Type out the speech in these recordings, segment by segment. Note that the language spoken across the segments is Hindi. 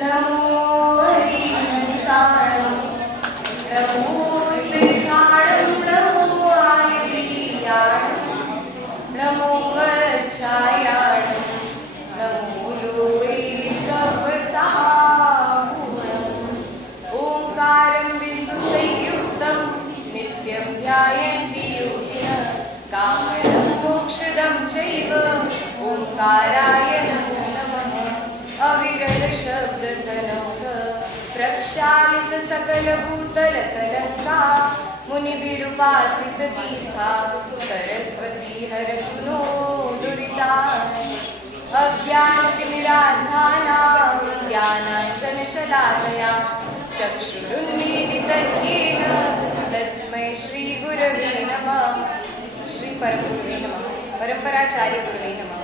नमो हरिहंसाणं नमो सिद्धाणं नमो आयुर्याणं नमो वज्रायाणं नमो लोके सवसाहुणम् ओंकारं बिन्दुसंयुक्तं नित्यं ध्यायन्ति योगिनः कामदं मोक्षदं चैव ओंकाराय नमो नमः अविरल शब्दतनोः प्रक्षालित सकलभूतलकलङ्का मुनिभिरुपासित तीर्था सरस्वती हरतु नो दुरितान् अज्ञानतिमिरान्धानां ज्ञानाञ्जनशलाकया चक्षुरुन्मीलितं येन तस्मै श्रीगुरवे नमः। श्री परमगुरुवे नमः। परम्पराचार्य गुरुवे नमः।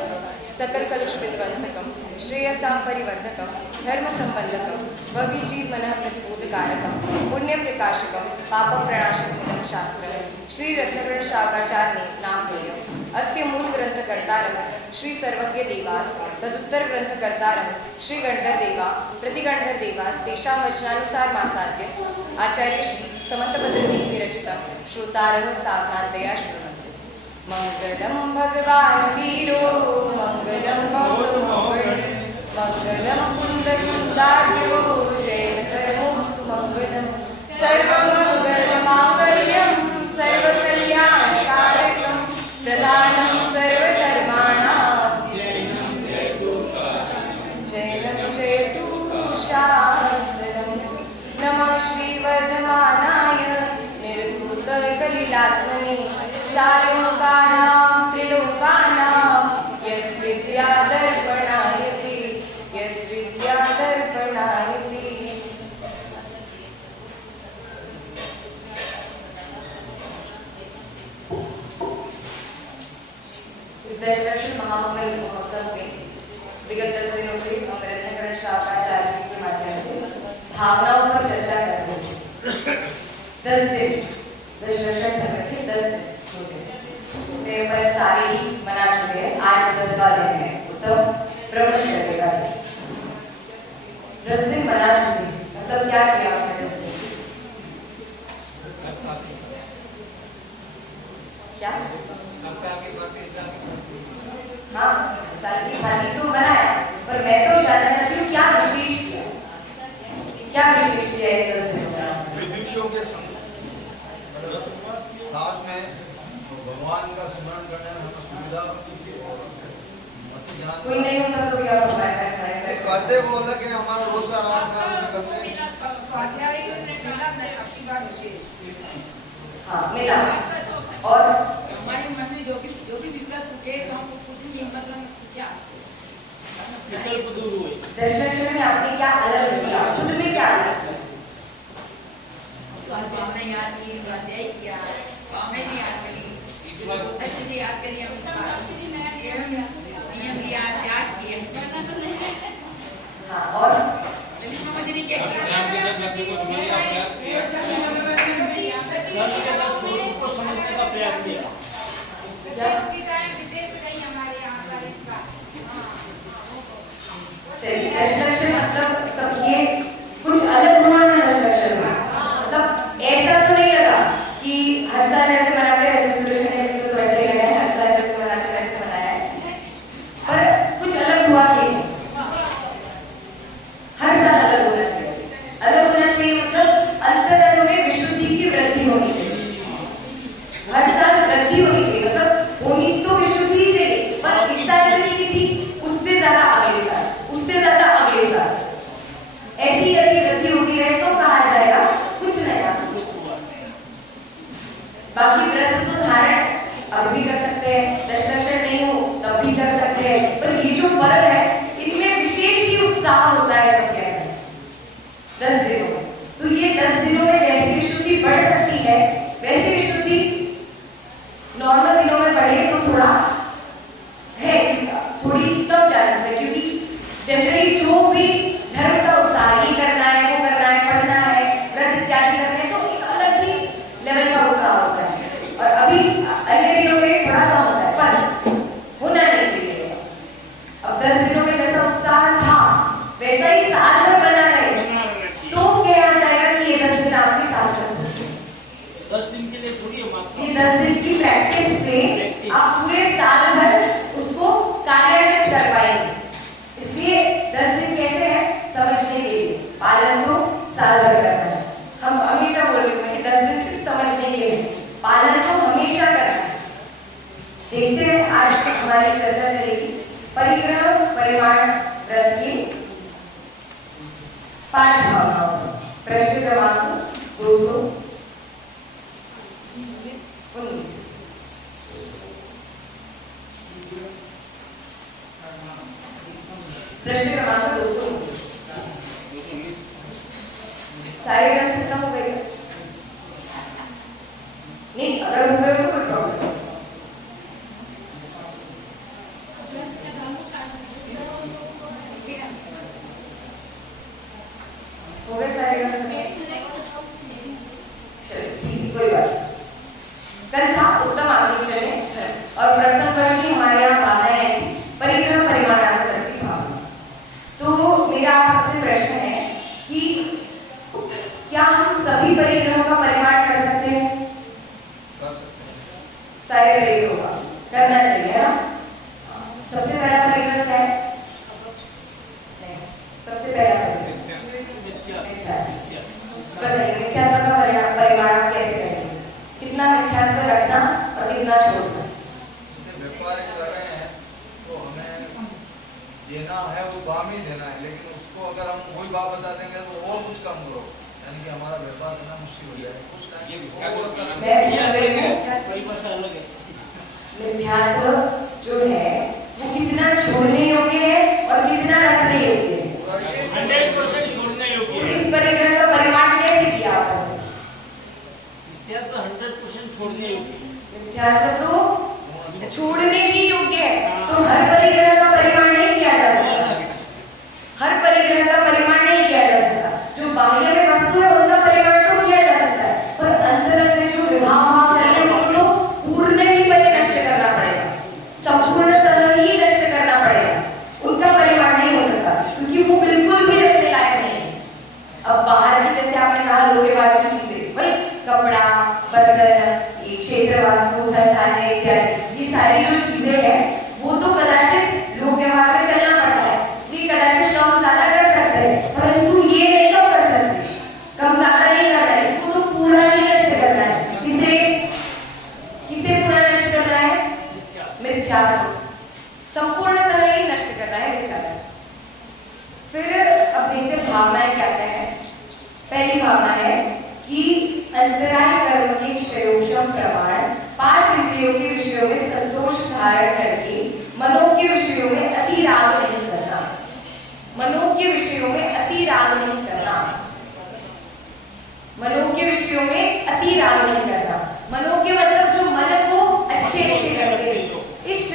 सकल कलुष विध्वंसकं श्रेयसां परिवर्धकं धर्म संबंधकं भविजीव मनः प्रतिबोधकारकं पुण्य प्रकाशकं पाप प्रणाशकमिदं शास्त्रं श्री रत्नगण शाखाचार्य नामधेयम् अस्य मूल ग्रंथकर्तारं श्री सर्वज्ञ देवास तदुत्तर ग्रंथकर्तारं श्री गणधर देवा प्रतिगणधर देवास तेषां वचनानुसार मासाद्य आचार्य श्री समन्तभद्रदेव विरचितं श्रोतारः सावधानतया शृण्वन्तु। मंगलम भगवान वीरो मंगलम गौतमोर्य मंगलम कुंदकुंदाढ्यो जयतरमोस्तु मंगलम सर्वमंगलमांगल्यं सर्वकल्याणकारकं प्रदानं सर्वधर्माणां जयनं जयतु शास्त्रं नमः श्रीवर्धमानाय निर्धूतकलिलात्मने सालोकानां त्रिलोकानां यद्विद्यादर्पणायते यद्विद्यादर्पणायते। इस दशरक्षण महामंगल महोत्सव में विगत 10 दिनों से हम रत्नगण शाखाचार्य जी के माध्यम से भावनाओं पर चर्चा कर रहे हैं। 10 दिन दशरक्षण धर्म के 10 दिन इसमें पर सारे ही मना चुके हैं। आज 10वां दिन है उत्तम प्रवचन चलेगा। 10 दिन मना चुके हैं मतलब क्या किया आपने 10 दिन? क्या हाँ साल की थाली तो बनाया पर मैं तो जानना चाहती हूँ क्या विशेष किया, क्या विशेष किया है 10 दिन में? विदुषों के साथ में भगवान का स्मरण करने में हमें सुविधा कोई नहीं होता तो क्या भगवान का स्मरण करते वो अलग है। हमारा रोज का आराम करते हैं स्वाध्याय मेला में आपकी बात विशेष हाँ मिला और हमारे मन में जो भी विकल्प उठे तो हम पूछने की हिम्मत में पूछा विकल्प दूर हुए। दशरक्षण में आपने क्या अलग किया, खुद में क्या अलग किया? तो आज हमने याद की, स्वाध्याय किया, हमने भी याद करी, अच्छे से याद करी, नियम भी याद किए। हाँ और ललित मामा जी ने क्या किया? को समझने का प्रयास किया। चलिए दशरक्षण मतलब सब ये कुछ अलग हुआ ना दशरक्षण में, मतलब ऐसा तो नहीं लगा कि हर साल ऐसे मनाते हैं वैसे सुदर्शन जी को तो वैसे ही लगाया है, हर साल जैसे मनाते वैसे मनाया है, पर कुछ अलग हुआ कि हर साल अलग होना चाहिए। अलग होना चाहिए मतलब अंतरंग में विशुद्धि की वृद्धि होनी चाहिए। हर साल वृद्धि होनी चाहिए मतलब होनी तो विशुद्धि ही चाहिए पर इस साल जितनी थी उससे ज्यादा अगले साल, उससे ज्यादा अगले साल, ऐसी यदि वृद्धि होती रहे तो कहा जाएगा कुछ नया। बाकी व्रत तो धारण अब भी कर सकते हैं, दशरक्षण नहीं हो तब भी कर सकते हैं, पर ये जो पर्व है इनमें विशेष ही उत्साह होता है सबके अंदर 10 दिनों में। तो ये 10 दिनों में जैसी विशुद्धि बढ़ सकती है वैसी विशुद्धि नॉर्मल दिनों में बढ़े तो थोड़ा है, थोड़ी कम चांसेस है क्योंकि जनरली जो भी धर्म का उत्साह ये करना है वो करना है पढ़ना है व्रत इत्यादि करने तो एक अलग ही लेवल का उत्साह होता है और अभी अन्य दिनों में थोड़ा कम होता है पर होना नहीं चाहिए। अब 10 दिनों में जैसा उत्साह था हमारी चर्चा चलेगी परिग्रह परिमाण व्रत की 5 भावनाओं पर। प्रश्न क्रमांक 219। प्रश्न क्रमांक 219। सारे ग्रंथ खत्म हो गए? नहीं, अगर हो गए तो कोई प्रॉब्लम नहीं। हो गए सारे ग्रंथ? चलिए ठीक, कोई बात नहीं। कल था उत्तम आग्नेय चले और प्रसंगवशी हमारे यहाँ भावनाएं आई थी परिग्रह परिमाणात्मक व्रत की भावना। तो मेरा आप सबसे प्रश्न है कि क्या हम सभी परिग्रहों का परिमाण कर सकते हैं? कर सकते हैं। सारे परिग्रहों का करना चाहिए ना। सबसे पहला परिग्रह क्या है? नहीं, सबसे पहला परिग्रह बताइए मिथ्यात्व का परिमाण आप कैसे करेंगे? कितना मिथ्यात्व रखना और कितना छोड़ना? व्यापार कर रहे हैं तो हमें देना है, वो भाव ही देना है, लेकिन उसको अगर हम वही भाव बता देंगे तो और कुछ कम करो, यानी कि हमारा व्यापार करना मुश्किल हो जाएगा। कुछ टाइम मैं पूछ रही हूँ परिभाषा अलग है। मिथ्यात्व जो है वो कितना छोड़ने योग्य है और कितना रखने योग्य है? 100% छोड़ने योग्य है। इस परिग्रह का परिमाण कैसे किया आपने? मिथ्यात्व 100% छोड़ने योग्य है। मिथ्यात्व तो छोड़ने ही योग्य है, तो हर परिग्रह का परिमाण नहीं किया जा सकता। हर परिग्रह का परिमाण नहीं किया जा सकता। जो बाह्य में वस्तु है उनका परिमाण तो किया जा सकता है, पर अंतरंग में जो विवाह भाव चल रहे हैं उनको पूर्ण ही पहले नष्ट करना पड़ेगा, संपूर्णतः ही नष्ट करना पड़ेगा। उनका परिमाण नहीं हो सकता क्योंकि वो बिल्कुल भी रखने लायक नहीं है। अब बाहर की जैसे आपने कहा लोकेवाद की चीजें, वही कपड़ा, बर्तन, क्षेत्र वस्तु, धन धान्य इत्यादि, ये सारी जो चीजें हैं वो तो कदाचित लोक व्यवहार में चलना पड़ता है, इसलिए कदाचित कम ज्यादा कर सकते हैं, परंतु ये नहीं कम कर सकते, कम ज्यादा नहीं करना है, इसको तो पूरा ही नष्ट करना है। किसे पूरा नष्ट करना है? मिथ्यात्व, संपूर्णतः ही नष्ट करना है मिथ्यात्व। फिर अब देखते हैं भावनाएं क्या क्या है। पहली भावना है कि अंतराय कर्म के क्षयोक्षम प्रमाण 5 इंद्रियों के विषयों में संतोष धारण करके मनों के विषयों में अति राग नहीं करना। मनों के विषयों में अति राग नहीं करना। मनों के विषयों में अति राग नहीं करना। मनों के मतलब जो मन को अच्छे लगते इष्ट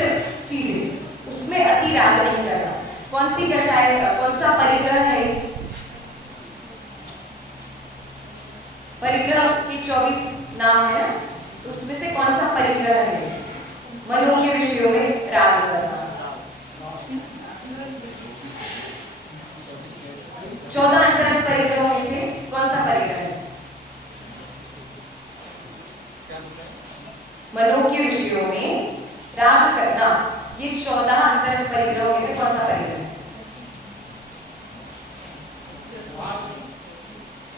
चीजें, उसमें अति राग नहीं करना। कौन सी कषाय, कौन सा परिग्रह है? परिग्रह के 24 नाम है, उसमें से कौन सा परिग्रह है? मनों के विषयों में राग करना। 14 अंतरंग परिग्रहों में से कौन सा परिग्रह है? मनों के विषयों में राग करना, ये 14 अंतरंग परिग्रहों में से कौन सा परिग्रह है?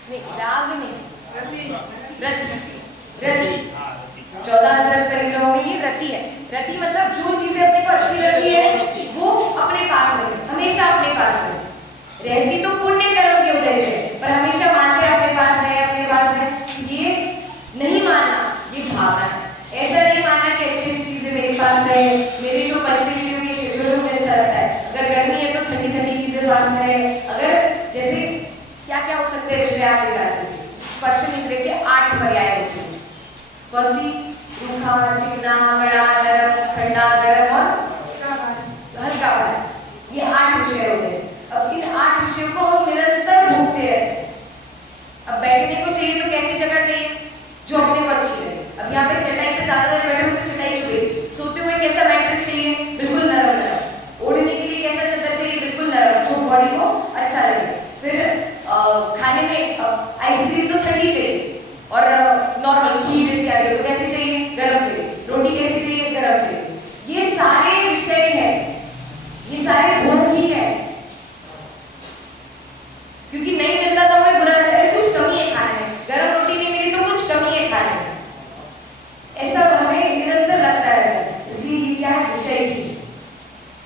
नहीं, राग नहीं, रति। 14 अंतरंग परिग्रहों में ये रति है। रति मतलब जो चीजें अपने को अच्छी लगती है वो अपने पास रहे, हमेशा अपने पास रहे। रहती तो पुण्य कर्म के उदय से, पर हमेशा मानते अपने पास रहे, अपने पास रहे, ये नहीं मानना, ये भावना है। ऐसा नहीं मानना कि अच्छी चीजें मेरे पास रहे, मेरी जो पंचेंद्रियों की जो मुझे अच्छा लगता है, अगर गर्मी है तो ठंडी ठंडी चीजें पास रहे। अगर जैसे क्या क्या हो सकते हैं विषय आप जानते हैं, स्पर्श इंद्रिय के 8 पर्याय होते हैं। कौन सी? रूखा, चिकना, कड़ा, नरम, ठंडा, गर्म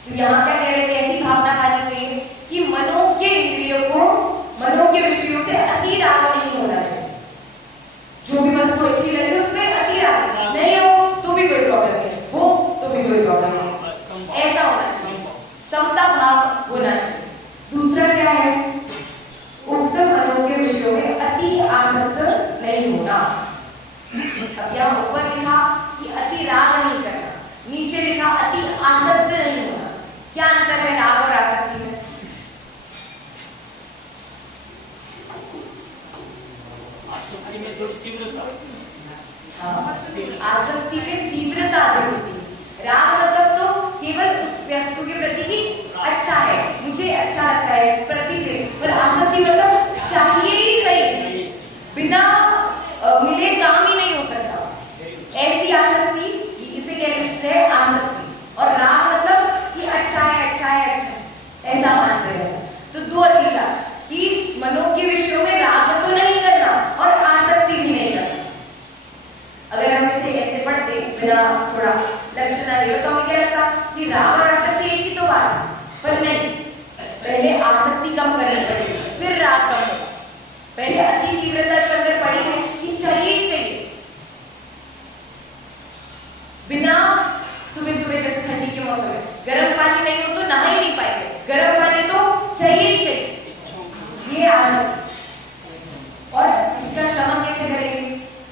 तो यहाँ क्या कह रहे हैं, कैसी भावना आनी चाहिए कि मनो के इंद्रियों को, मनो के विषयों से अति राग नहीं होना चाहिए। जो भी वस्तु अच्छी लगे उसमें अति राग नहीं हो तो भी कोई प्रॉब्लम नहीं, हो तो भी कोई प्रॉब्लम नहीं, ऐसा होना चाहिए, समता भाव होना चाहिए। दूसरा क्या है, उक्त मनो के विषयों में अति आसक्त नहीं होना। अब यहाँ ऊपर लिखा कि अति राग नहीं करना, नीचे लिखा अति आसक्त नहीं होना। क्या अंतर है राग और आसक्ति में? आसक्ति में थोड़ी तीव्रता, आसक्ति में तीव्रता अधिक होती है। राग मतलब तो केवल उस वस्तु के प्रति ही अच्छा है, मुझे अच्छा लगता है, प्रति प्रेम। पर आसक्ति मतलब चाहिए ही चाहिए, बिना मिले काम ही नहीं हो सकता, ऐसी आसक्ति, इसे कहते हैं आसक्ति। और राग मतलब कि अच्छा है, अच्छा है, अच्छा, ऐसा मानते हैं। तो दो अतिशा कि मनो के विषयों में राग तो नहीं करना और आसक्ति भी नहीं करना। अगर हम इसे ऐसे पढ़ते बिना थोड़ा लक्षण आ रही तो हमें क्या लगता कि राग और आसक्ति एक ही तो बात है, पर नहीं, पहले आसक्ति कम करनी पड़ेगी, फिर राग कम होगा। पहले अति तीव्रता जो अंदर पड़ी है कि चाहिए चाहिए, बिना सुबह सुबह जैसे ठंडी के मौसम में गर्म पानी नहीं हो तो नहा ही नहीं पाएंगे, गर्म पानी तो चाहिए ही चाहिए, ये आसक्ति। और इसका शमन कैसे करेंगे?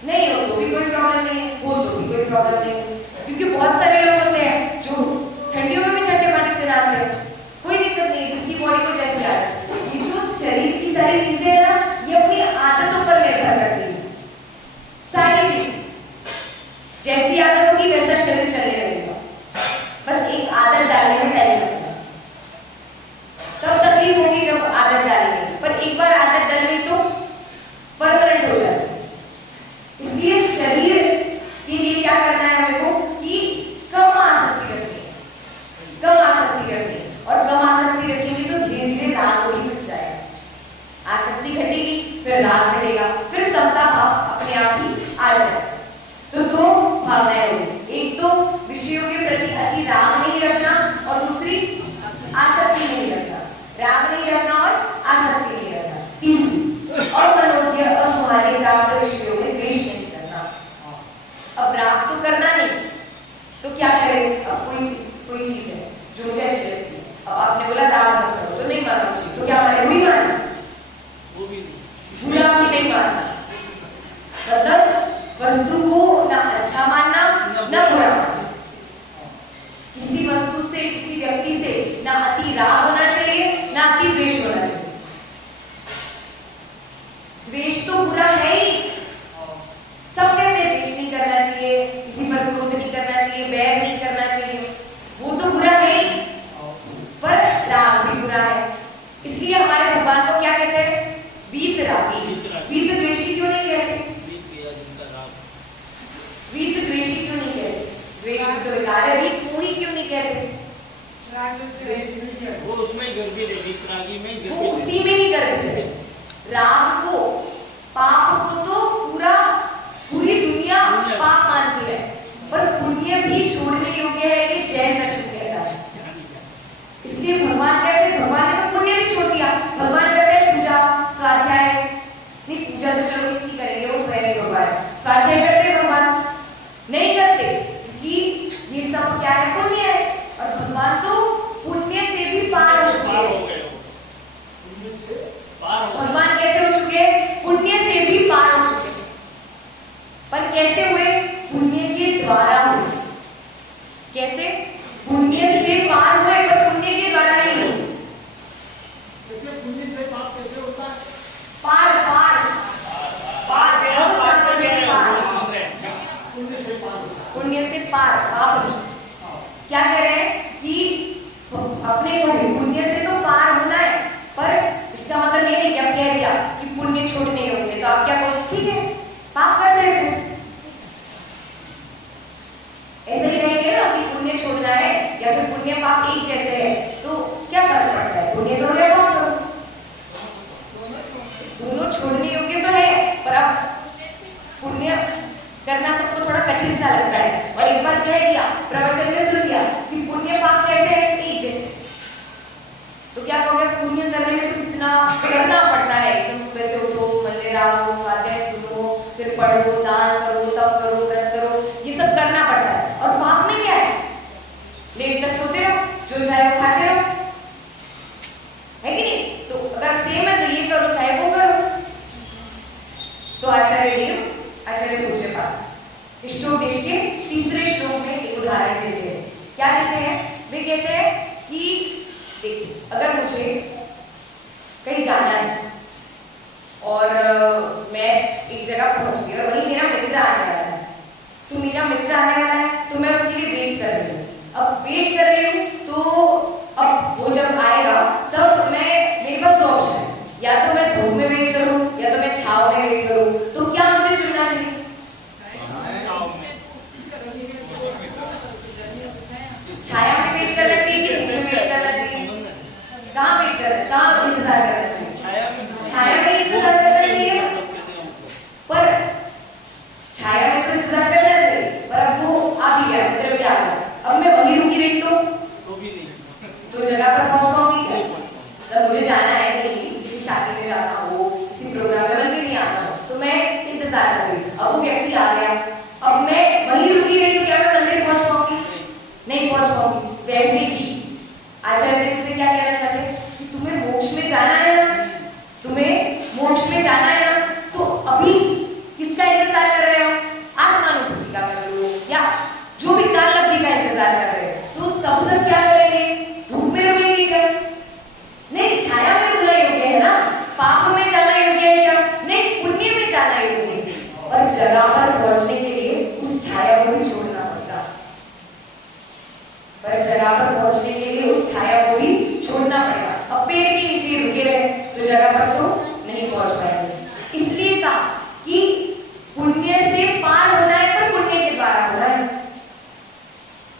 नहीं हो तो भी कोई प्रॉब्लम नहीं है, हो तो भी कोई प्रॉब्लम नहीं है, क्योंकि बहुत सारे लोग होते हैं जो ठंडियों में भी ठंडे पानी से नहाते हैं, कोई दिक्कत नहीं, जिसकी बॉडी को जैसे आ रहा है। ये जो शरीर की सारी चीजें है ना, ये अपनी आदतों पर निर्भर करती है। सारी चीज जैसी आदत होगी वैसा शरीर चलने लगेगा, बस एक आदत डालने में टाइम लगेगा। तब तकलीफ होगी जब आदत डालेंगे, पर एक बार आदत डल गई तो परमानेंट हो जाती है। इसलिए शरीर के लिए क्या करना है हमें को कि कम आसक्ति रखनी है, कम आसक्ति रखनी है। और कम आसक्ति रखेंगे तो धीरे धीरे राग भी घट जाएगा, आसक्ति घटेगी, फिर राग घटेगा, फिर समता भाव अपने आप ही आ जाएगा। तो दो भावनाएं होगी, एक तो विषयों के प्रति अति राग नहीं रखना और दूसरी आसक्ति नहीं रखना, राग नहीं रखना और आसक्ति नहीं रखना। तीसरी और मनोज्ञ असुहाने प्राप्त विषयों में द्वेष नहीं करना। अब राग तो करना नहीं तो क्या करें? अब कोई चीज है जो मुझे अच्छी लगती है, अब आपने बोला राग मत करो तो नहीं मानो अच्छी, तो क्या माने? बुरी मानना, बुरा भी नहीं मानना, मतलब वस्तु को ना अच्छा मानना ना बुरा मानना। किसी वस्तु से, किसी व्यक्ति से ना अति राग होना चाहिए ना अति द्वेष होना चाहिए। द्वेष तो बुरा है ही, सब कहते हैं द्वेष नहीं करना चाहिए, किसी पर क्रोध नहीं करना चाहिए, बैर नहीं करना चाहिए, वो तो बुरा है ही, पर राग भी बुरा है। इसलिए हमारे भगवान को क्या कहते हैं? वीतरागी। वीत द्वेषी क्यों नहीं कहते? वीत द्वेषी क्यों नहीं कहते? द्वेष तो विकार है, वीत मोही क्यों नहीं कहते? वो उसमें गर्भित है, वीतरागी में वो उसी में ही गर्भित है। राग को, पाप को तो पूरी दुनिया पाप मानती है, पर पुण्य भी छोड़ने योग्य है, ये जैन दर्शन कहता है। इसलिए भगवान कैसे, भगवान ने तो पुण्य भी छोड़ दिया। भगवान कहते हैं पूजा स्वाध्याय नहीं, पूजा तो चलो इसकी करेंगे, वो स्वयं ही भगवान। स्वाध्याय करते भगवान नहीं करते, क्योंकि ये सब क्या है? पुण्य है, और भगवान तो पुण्य से भी पार हो चुके हैं। भगवान कैसे हो चुके? पुण्य से भी पार हो चुके। पर कैसे हुए? पुण्य के द्वारा हुए। कैसे? पुण्य से पार हुए, पर पुण्य के द्वारा ही हुए। पुण्य से पाप कैसे होता है? पार पार पार पुण्य से पार पाप। क्या कह रहे हैं कि अपने को भी पुण्य से तो पार होना है, पर इसका मतलब ये नहीं कि आप कह दिया कि पुण्य छोड़ने योग्य, तो आप क्या बोलते? ठीक है, पाप कर रहे थे, ऐसे ही कहेंगे ना कि पुण्य छोड़ना है या फिर पुण्य पाप एक जैसे है, तो क्या फर्क पड़ता है? पुण्य करो या पाप करो, दोनों छोड़ने योग्य तो है, पर अब पुण्य करना सबको थोड़ा कठिन सा लगता है। और एक बार कह दिया, प्रवचन में सुन लिया कि पुण्य पाप कैसे है? एक जैसे जो चाहे वो खाते रहो, है कि नहीं? तो अगर सेम है तो ये करो चाहे वो करो। तो आचार्य पूज्य पाद श्लोक के तीसरे श्लोक में एक उदाहरण देते हैं। क्या देते हैं? वे कहते हैं कि देखिए, अगर मुझे कहीं जाना है और मैं एक जगह पहुंच गई और वहीं मेरा मित्र आने वाला है, तो मेरा मित्र आने वाला है तो मैं उसके लिए वेट कर रही हूँ। अब वेट कर रही हूँ तो अब वो जब आएगा तब मेरे पास दो ऑप्शन है, या तो मैं धूप में वेट करूँ या तो मैं छाव में वेट करूँ। तो क्या मुझे चुनना चाहिए? छाया में वेट करना चाहिए कि धूप में वेट करना चाहिए? कहाँ वेट करना, कहाँ इंतजार करना चाहिए? छाया में इंतजार करना चाहिए, पर छाया में तो इंतजार करना चाहिए, पर अब वो आ भी गया, मित्र भी आ गया, अब मैं वहीं रुकी रही तो जगह पर पहुंच पाऊंगी क्या? तब मुझे जाना है कहीं, किसी शादी में जाना हो, किसी प्रोग्राम में, मंदिर नहीं आना हो, तो मैं इंतजार कर रही। अब वो व्यक्ति आ गया, अब मैं वहीं रुकी रही तो क्या मैं मंदिर पहुंच पाऊंगी? नहीं पहुंच पाऊंगी। वैसे ही आचार्य देव से क्या कहना चाहते हैं कि तुम्हें मोक्ष में जाना है ना, तुम्हें मोक्ष में जाना है ना, तो अभी किसका इंतजार कर रहे हो? आत्मानुभूति का कर लो या जो भी काल लब्धि का इंतजार कर रहे हो, तो तब तक क्या करेंगे? धूप में रुकेंगे क्या? नहीं, छाया में रुकना योग्य है ना, पाप में जाना योग्य है क्या? नहीं, पुण्य में जाना योग्य है। और जगह पर पहुंचने के लिए उस छाया को भी छोड़ना पड़ता, पर जगह पर पहुंचने के लिए उस छाया को भी छोड़ना पड़ेगा। अब पेड़ के नीचे रुके रहे तो जगह पर तो नहीं पहुंच पाएंगे। इसलिए कहा कि पुण्य से पार होना है, पर पुण्य के द्वारा होना है।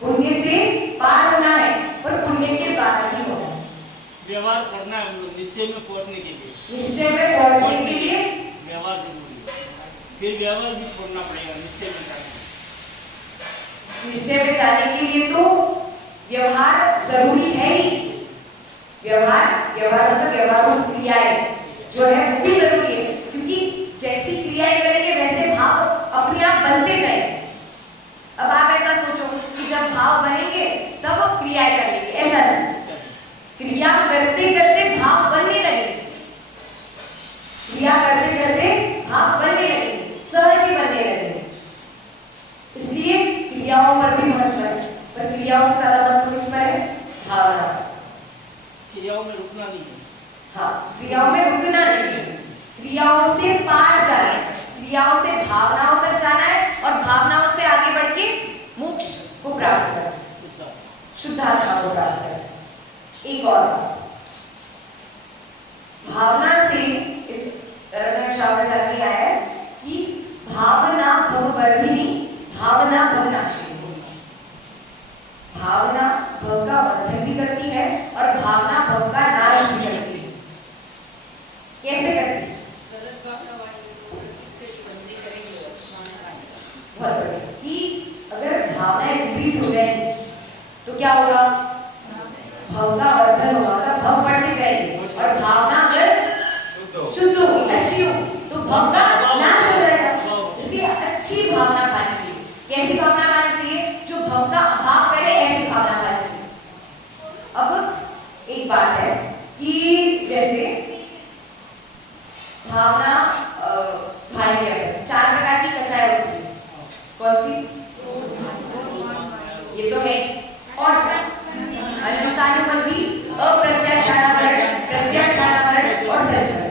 पुण्य से पार होना है, पर पुण्य के द्वारा ही होना है। व्यवहार करना है, निश्चय में पहुंचने के लिए। निश्चय में पहुंचने के लिए व्यवहार जरूरी है, फिर व्यवहार भी छोड़ना पड़ेगा निश्चय में जाने। निश्चय में जाने के लिए तो व्यवहार जरूरी है ही। व्यवहार मतलब व्यवहार क्रियाएं जो है वो भी जरूरी है, क्योंकि जैसी क्रियाएं करेंगे वैसे भाव अपने आप बनते जाएंगे। अब आप ऐसा सोचो कि जब भाव बनेंगे तब क्रियाएं करेंगे, ऐसा नहीं। क्रिया करते करते भाव बनने लगेंगे, क्रिया करते करते भाव बनने लगेंगे, सहज ही बनने लगेंगे। इसलिए क्रियाओं पर भी महत्व है, पर क्रियाओं से ज्यादा महत्व किस पर है? भावना। क्रियाओं में रुकना नहीं है। हाँ, क्रियाओं में रुकना नहीं है, क्रियाओं से पार जाना है, क्रियाओं से भावनाओं तक जाना है और भावनाओं से आगे बढ़ के मोक्ष को प्राप्त करना, शुद्धात्मा को प्राप्त करना। एक और भावना से इस शास्त्राचार्य आया है कि भावना भववर्धिनी, भावना भवनाशिनी। भावना भव का वर्धन भी करती है और भावना भव का नाश भी करती है। कैसे करती है? कि अगर भावनाएं विपरीत हो जाएंगी तो क्या होगा? भव का वर्धन होगा, मतलब भव बढ़ती जाएगी, और भावना अगर शुद्ध होगी, अच्छी होगी, तो भव का नाश हो जाएगा। इसलिए अच्छी भावना पानी चाहिए। कैसी भावना पानी चाहिए? जो भव का अभाव करे, ऐसी भावना पानी चाहिए। अब एक बात है कि जैसे भावना भाई है, 4 प्रकार की कषाय होती है। कौन सी? ये तो है। और अनुतानुबंधी, अप्रत्याख्यानावरण, प्रत्याख्यानावरण और सज्जन,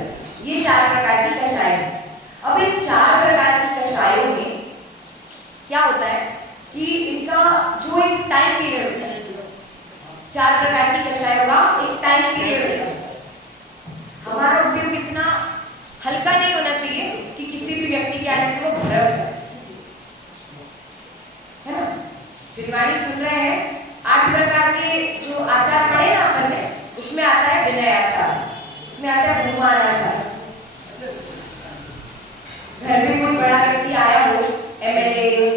ये 4 प्रकार की कषाय है। अब इन 4 प्रकार की कषायों में क्या होता है कि इनका जो एक टाइम पीरियड होता है, 4 प्रकार की कषायों का एक टाइम पीरियड होता है। हमारा उपयोग इतना हल्का नहीं होना चाहिए कि किसी भी व्यक्ति के आने से वो भड़क जाए, है ना? जिनवाणी सुन रहे हैं, 8 प्रकार के जो आचार पढ़े ना अपन ने, उसमें आता है विनय आचार, उसमें आता है भूमान आचार। घर में कोई बड़ा व्यक्ति आया हो, एमएलए,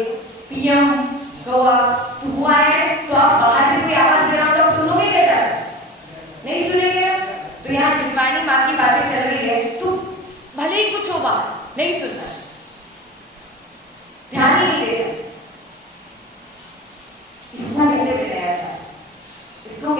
पीएम, तो हुआ है, तो आप बाहर से कोई आवाज दे रहा हो तो आप सुनोगे क्या? नहीं सुनेंगे ना? तो यहाँ जिनवाणी माँ की बातें चल रही है, तो भले ही कुछ हो बाहर, नहीं सुनना, ध्यान ही नहीं देना। इसको कहते विनय आचार, इसको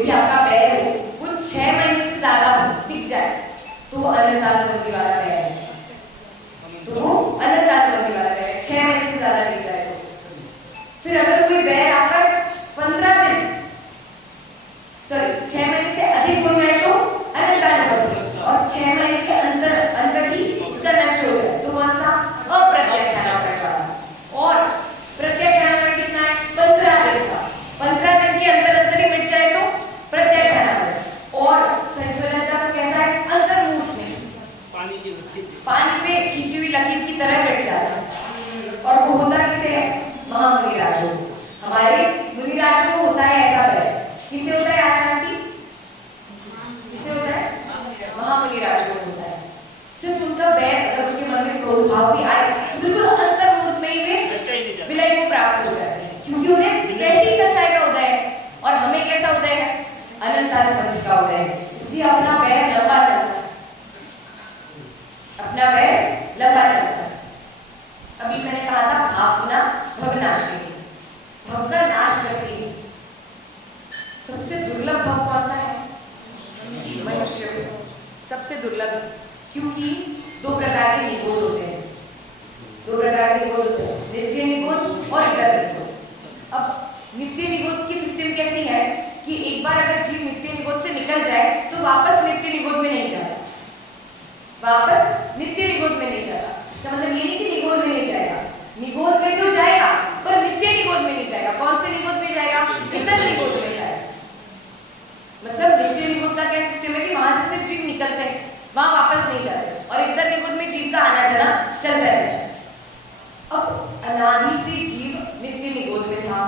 भी आपका बैर हो वो 6 महीने से ज्यादा टिक जाए तो वो अनंतानुबंधी वाला बैर है, तो वो अनंतानुबंधी वाला बैर है। 6 महीने से ज्यादा टिक जाए तो फिर अगर कोई बैर आपका 15 दिन 6 महीने से अधिक हो जाए तो अनंतानुबंधी, और 6 महीने के अंदर ही उसका नष्ट हो जाए तो कौन सा अप्रत्याख्यानावरण वाला। और प्रत्याख्यानावरण कितना है 15 दिन का, 15 दिन के अंदर ही मिट जाए तो प्रत्याख्यानावरण। और संचलनता तो कैसा है अंतर्मुख में पानी पे खींची हुई लकीर की तरह मिट जाता है। और वो होता किसे है महामुनिराजों, हमारे मुनिराजों को होता है ऐसा बैर। किसे होता है अशांति, किसे होता है महामुनिराजों को होता है। सिर्फ उनका बैर अगर उनके मन में क्रोध भाव भी आए बिल्कुल अंतर्मुख में ही वे विलय को प्राप्त हो जाते हैं, क्योंकि उन्हें कैसी कषाय का उदय है और हमें कैसा उदय है अनंतानुबंधी का उदय है। इसलिए अपना बैर लंबा चलता है, अपना बैर लंबा चलता है। अभी मैंने कहा था भावना भवनाशिनी, भव का नाश करती है। सबसे दुर्लभ भव कौन सा है मनुष्य, सबसे दुर्लभ, क्योंकि 2 प्रकार के निगोध होते हैं, 2 प्रकार के निगोध होते हैं, नित्य निगोध और इतर निगोध। अब नित्य निगोध की सिस्टम कैसी है कि एक बार अगर जीव नित्य निगोध से निकल जाए तो वापस नित्य निगोध में नहीं जाता, वापस नित्य निगोध में नहीं जाता। इसका मतलब ये नहीं कि निगोध में नहीं जाएगा, निगोध में तो जाएगा पर नित्य निगोध में नहीं जाएगा। कौन से निगोध में जाएगा इतर निगोध में जाएगा। मतलब नित्य निगोध का क्या सिस्टम है कि वहां से सिर्फ जीव निकलते हैं, वहां वापस नहीं जाते, और इतर निगोध में जीव का आना जाना चलता रहता है। अब अनादि से जीव नित्य निगोध में था,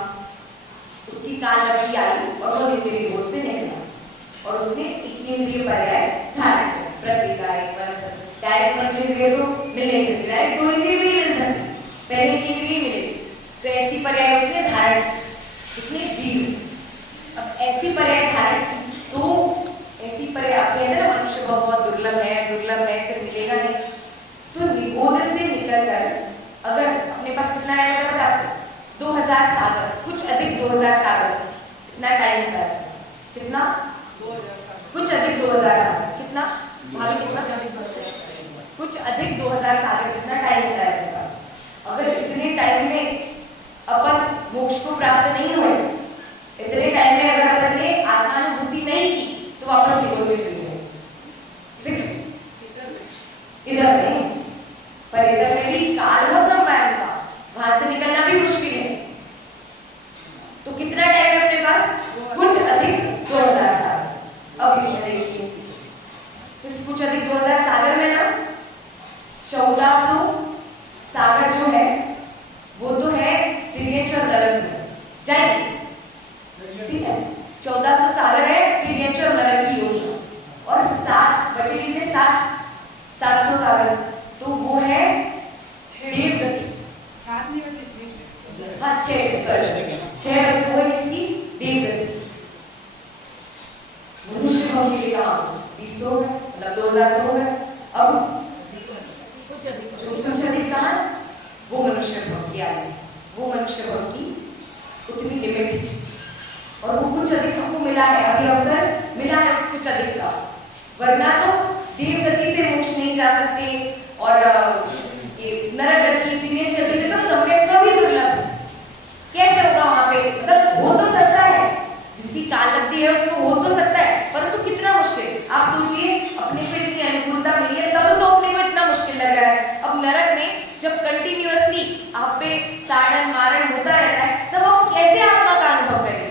उसकी काल अवधि आई और वो नित्य निगोध से निकला और उसने इंद्रिय पर्याय धारण किया। पृथ्वी का एक वनस्पति डायरेक्ट पंचेंद्रिय तो मिल नहीं सकती, डायरेक्ट 2 इंद्रिय भी मिल सकती, पहले की इंद्रिय मिलेगी, तो ऐसी पर्याय उसने धारण, उसने जीव अब ऐसी पर्याय धारण की। तो ऐसी पर्याय आपके अंदर मनुष्य बहुत दुर्लभ है फिर मिलेगा नहीं। तो निगोध से निकलकर अगर अपने पास कितना टाइम है बता, 2000 सागर, कुछ अधिक 2000 सागर, कितना टाइम होता है कितना, कुछ अधिक 2000 सागर, कितना भाभी कितना, कुछ अधिक 2000 सागर जितना टाइम होता है अपने पास। अगर इतने टाइम में अपन मोक्ष को प्राप्त नहीं हुए, इतने टाइम में अगर अपन ने आत्मानुभूति नहीं की तो वापस निगोध में चले जाए, फिक्स। इधर नहीं, पर इधर में भी काल बहुत लंबा है उनका, वहां से निकलना भी मुश्किल है। तो कितना टाइम है अपने पास, कुछ अधिक 2000 सागर। अब इसमें देखिए इस कुछ अधिक 2000 सागर में ना 1400 सागर जो है वो तो है तिर्यंच और नरक में जाएगी, ठीक है। 1400 सागर है तिर्यंच और नरक की योजना, और 7 बचे कितने, 700 सागर, तो वो है देवगति। 7 नहीं बचे 6, हाँ 6 बचे, वो है इसकी देवगति। मनुष्य भव के लिए कहाँ 20 तो हो गए, मतलब 2000 तो हो गए। अब कुछ अधिक कहाँ, वो मनुष्य भव की आयु, वो मनुष्य भव की उतनी लिमिट, और वो कुछ अधिक हमको मिला है, अभी अवसर मिला है उस कुछ अधिक का, वरना तो देवगति से मोक्ष नहीं जा सकते। और ये नरक गति तिर्यंच गति से तो सम्यक का भी दुर्लभ, कैसे होगा वहां पे, मतलब हो तो सकता है, जिसकी काल अवधि है उसको हो तो सकता है, परंतु कितना मुश्किल। आप सोचिए अपने पे इतनी अनुकूलता मिली है तब तो अपने को इतना मुश्किल लग रहा है। अब नरक में जब कंटिन्यूअसली आप पे ताड़न मारण होता रहता है तब आप कैसे आत्मा का अनुभव करेंगे।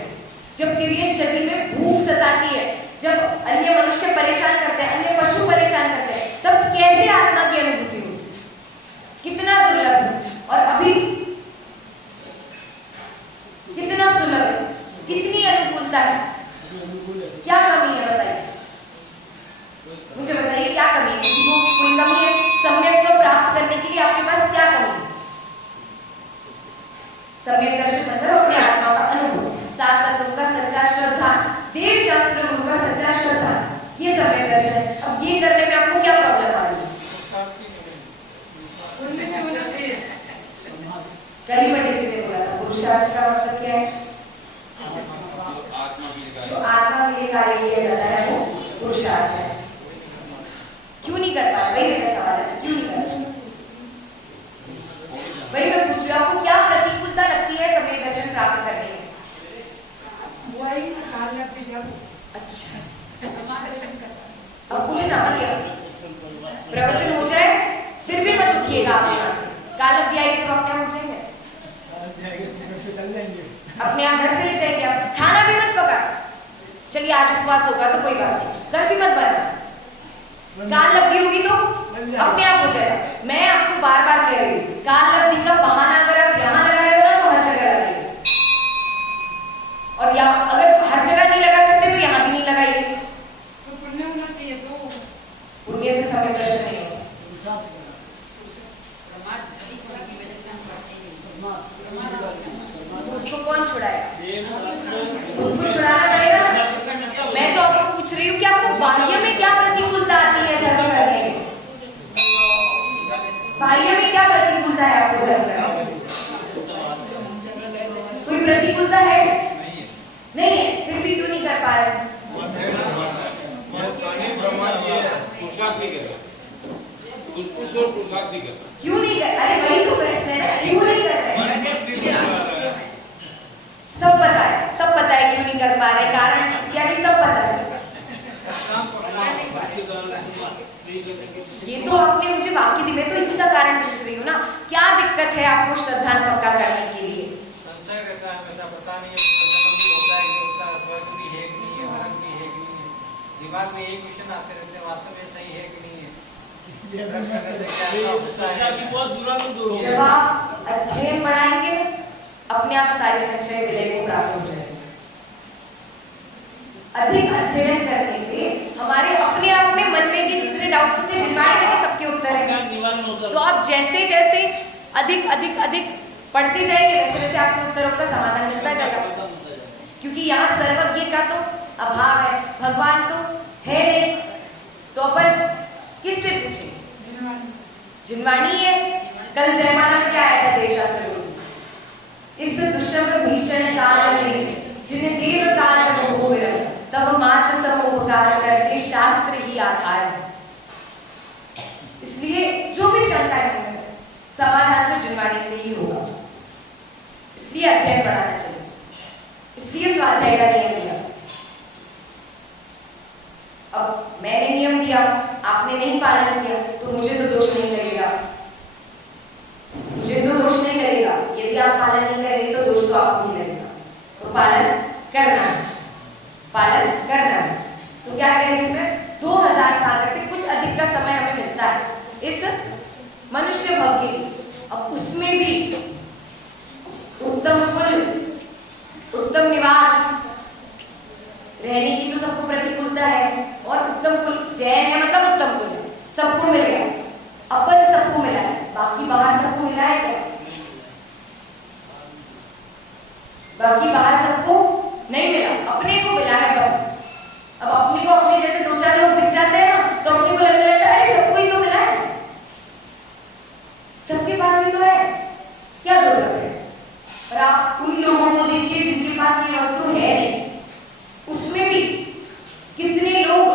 जब तिर्यंच गति में भूख सताती है, जब अन्य मनुष्य परेशान करते हैं, अन्य पशु परेशान करते हैं, तब कैसे आत्मा की अनुभूति होगी, कितना दुर्लभ है। और अभी कितना सुलभ, कितनी अनुकूलता है, क्या कमी है बताइए, मुझे बताइए क्या कमी है, किसी को कोई कमी है सम्यक को प्राप्त करने के लिए आपके पास क्या कमी है। सम्यक दर्शन मतलब अपने आत्मा का अनुभव, 7 तत्वों का सच्चा श्रद्धा, देव शास्त्र गुरु का सच्चा श्रद्धा, ये सम्यक दर्शन है। अब ये करने में आपको क्या प्रॉब्लम आ रही है, कल बटे जी ने बोला था पुरुषार्थ का मतलब क्या है, जो आत्मा कार्य किया जाता है वो पुरुषार्थ है। क्यों नहीं कर पा रहे? वही मेरा सवाल है, क्यों नहीं कर रहे? वही मैं पूछ रही हूँ, आपको क्या प्रतिकूलता लगती है समय दर्शन प्राप्त करने में? वही ना काल पे जब अच्छा, मार्गदर्शन करता अब मुझे नाम लिया प्रवचन हो जाए फिर भी मत उठिएगा आप यहाँ से। काल अभी आएगी तो अपने आप उठ जाएंगे, अपने आप घर चले जाएंगे। आप खाना भी मत पका, चलिए आज उपवास होगा तो कोई बात नहीं, घर भी मत बना। काल लब्धि होगी तो अपने आप हो जाएगा। मैं आपको बार बार कह रही हूँ, काल लब्धि का बहाना अगर आप यहाँ लगा रहे हो ना तो हर जगह लगाइए, और यहाँ अगर हर जगह नहीं लगा सकते तो यहाँ भी नहीं लगाइए। तो पुण्य होना चाहिए, तो पुण्य से समय दर्शन नहीं होगा। प्रमाद अधिक होने की वजह से हम पढ़ते नहीं। उसको कौन छुड़ाएगा? उनको छुड़ाना पड़ेगा। मैं तो आपको पूछ रही हूँ कि आपको बाह्य में क्या प्रतिकूलता आती है धर्म करने में? बाह्य में क्या प्रतिकूलता है आपको धर्म करने में? कोई प्रतिकूलता है? नहीं है, फिर भी क्यों नहीं कर पा रहे? क्यों नहीं कर? अरे वही तो प्रश्न है ना, क्यों नहीं कर रहे? सब पता है, सब पता है क्यों नहीं कर पा रहे, कारण या कि सब पता है। ये तो आपने मुझे बाकी दी, मैं तो इसी का कारण पूछ रही हूँ ना, क्या दिक्कत है आपको श्रद्धा पक्का करने के लिए? संशय रहता है हमेशा, पता नहीं है पुनर्जन्म भी होता है कि नहीं होता, स्वर्ग भी है कि नहीं है, नरक भी है कि नहीं है। दिमाग में एक क्वेश्चन आते रहते हैं, वास्तव में सही है कि नहीं है। जब आप अध्ययन बढ़ाएंगे अपने आप सारे संशय विलय को प्राप्त हो जाएंगे। अधिक अध्ययन करने से हमारे अपने आप में मन में के जितने डाउट्स होते हैं जिनवाड़े में सबके उत्तर हैं। तो आप जैसे जैसे अधिक अधिक अधिक पढ़ते जाएंगे वैसे वैसे आपके उत्तरों का समाधान मिलता जाएगा, क्योंकि यहाँ सर्वज्ञ का तो अभाव है, भगवान तो है नहीं, तो अपन किससे पूछे? जिनवाणी है। कल जयमाला में क्या आया था देवशास्त्र में? इस दुष्यंत भीषण काल में जिन्हें देव काल जब हो गया तब मात्र सम उपकार करके शास्त्र ही आधार है। इसलिए जो भी शंका है समाधान तो जिनवाणी से ही होगा, इसलिए अध्ययन बढ़ाना चाहिए, इसलिए स्वाध्याय का नियम दिया। अब मैंने नियम दिया, आपने नहीं पालन किया तो मुझे तो दोष नहीं लगेगा, मुझे तो दोष नहीं लगेगा। यदि आप पालन नहीं करेंगे तो दोष तो आपको ही लगेगा। तो पालन करना है, पालन करना है। तो क्या कह रही थी मैं? 2000 साल से कुछ अधिक का समय हमें मिलता है इस मनुष्य भव के लिए। अब उसमें भी उत्तम कुल, उत्तम निवास रहने की तो सबको प्रतिकूलता है, और उत्तम कुल जैन है मतलब उत्तम कुल है, सबको मिल गया, अपन सबको मिला है, बाकी बाहर सबको मिला है क्या? बाकी बाहर सबको नहीं मिला, अपने को मिला है बस। अब अपने को अपने जैसे दो चार लोग दिख जाते हैं ना तो अपने को लगने लगता है सबको ही तो मिला है, सबके पास ही तो है, क्या दुर्लभ है। और आप उन लोगों को देखिए जिनके पास ये वस्तु है नहीं, उसमें भी कितने लोग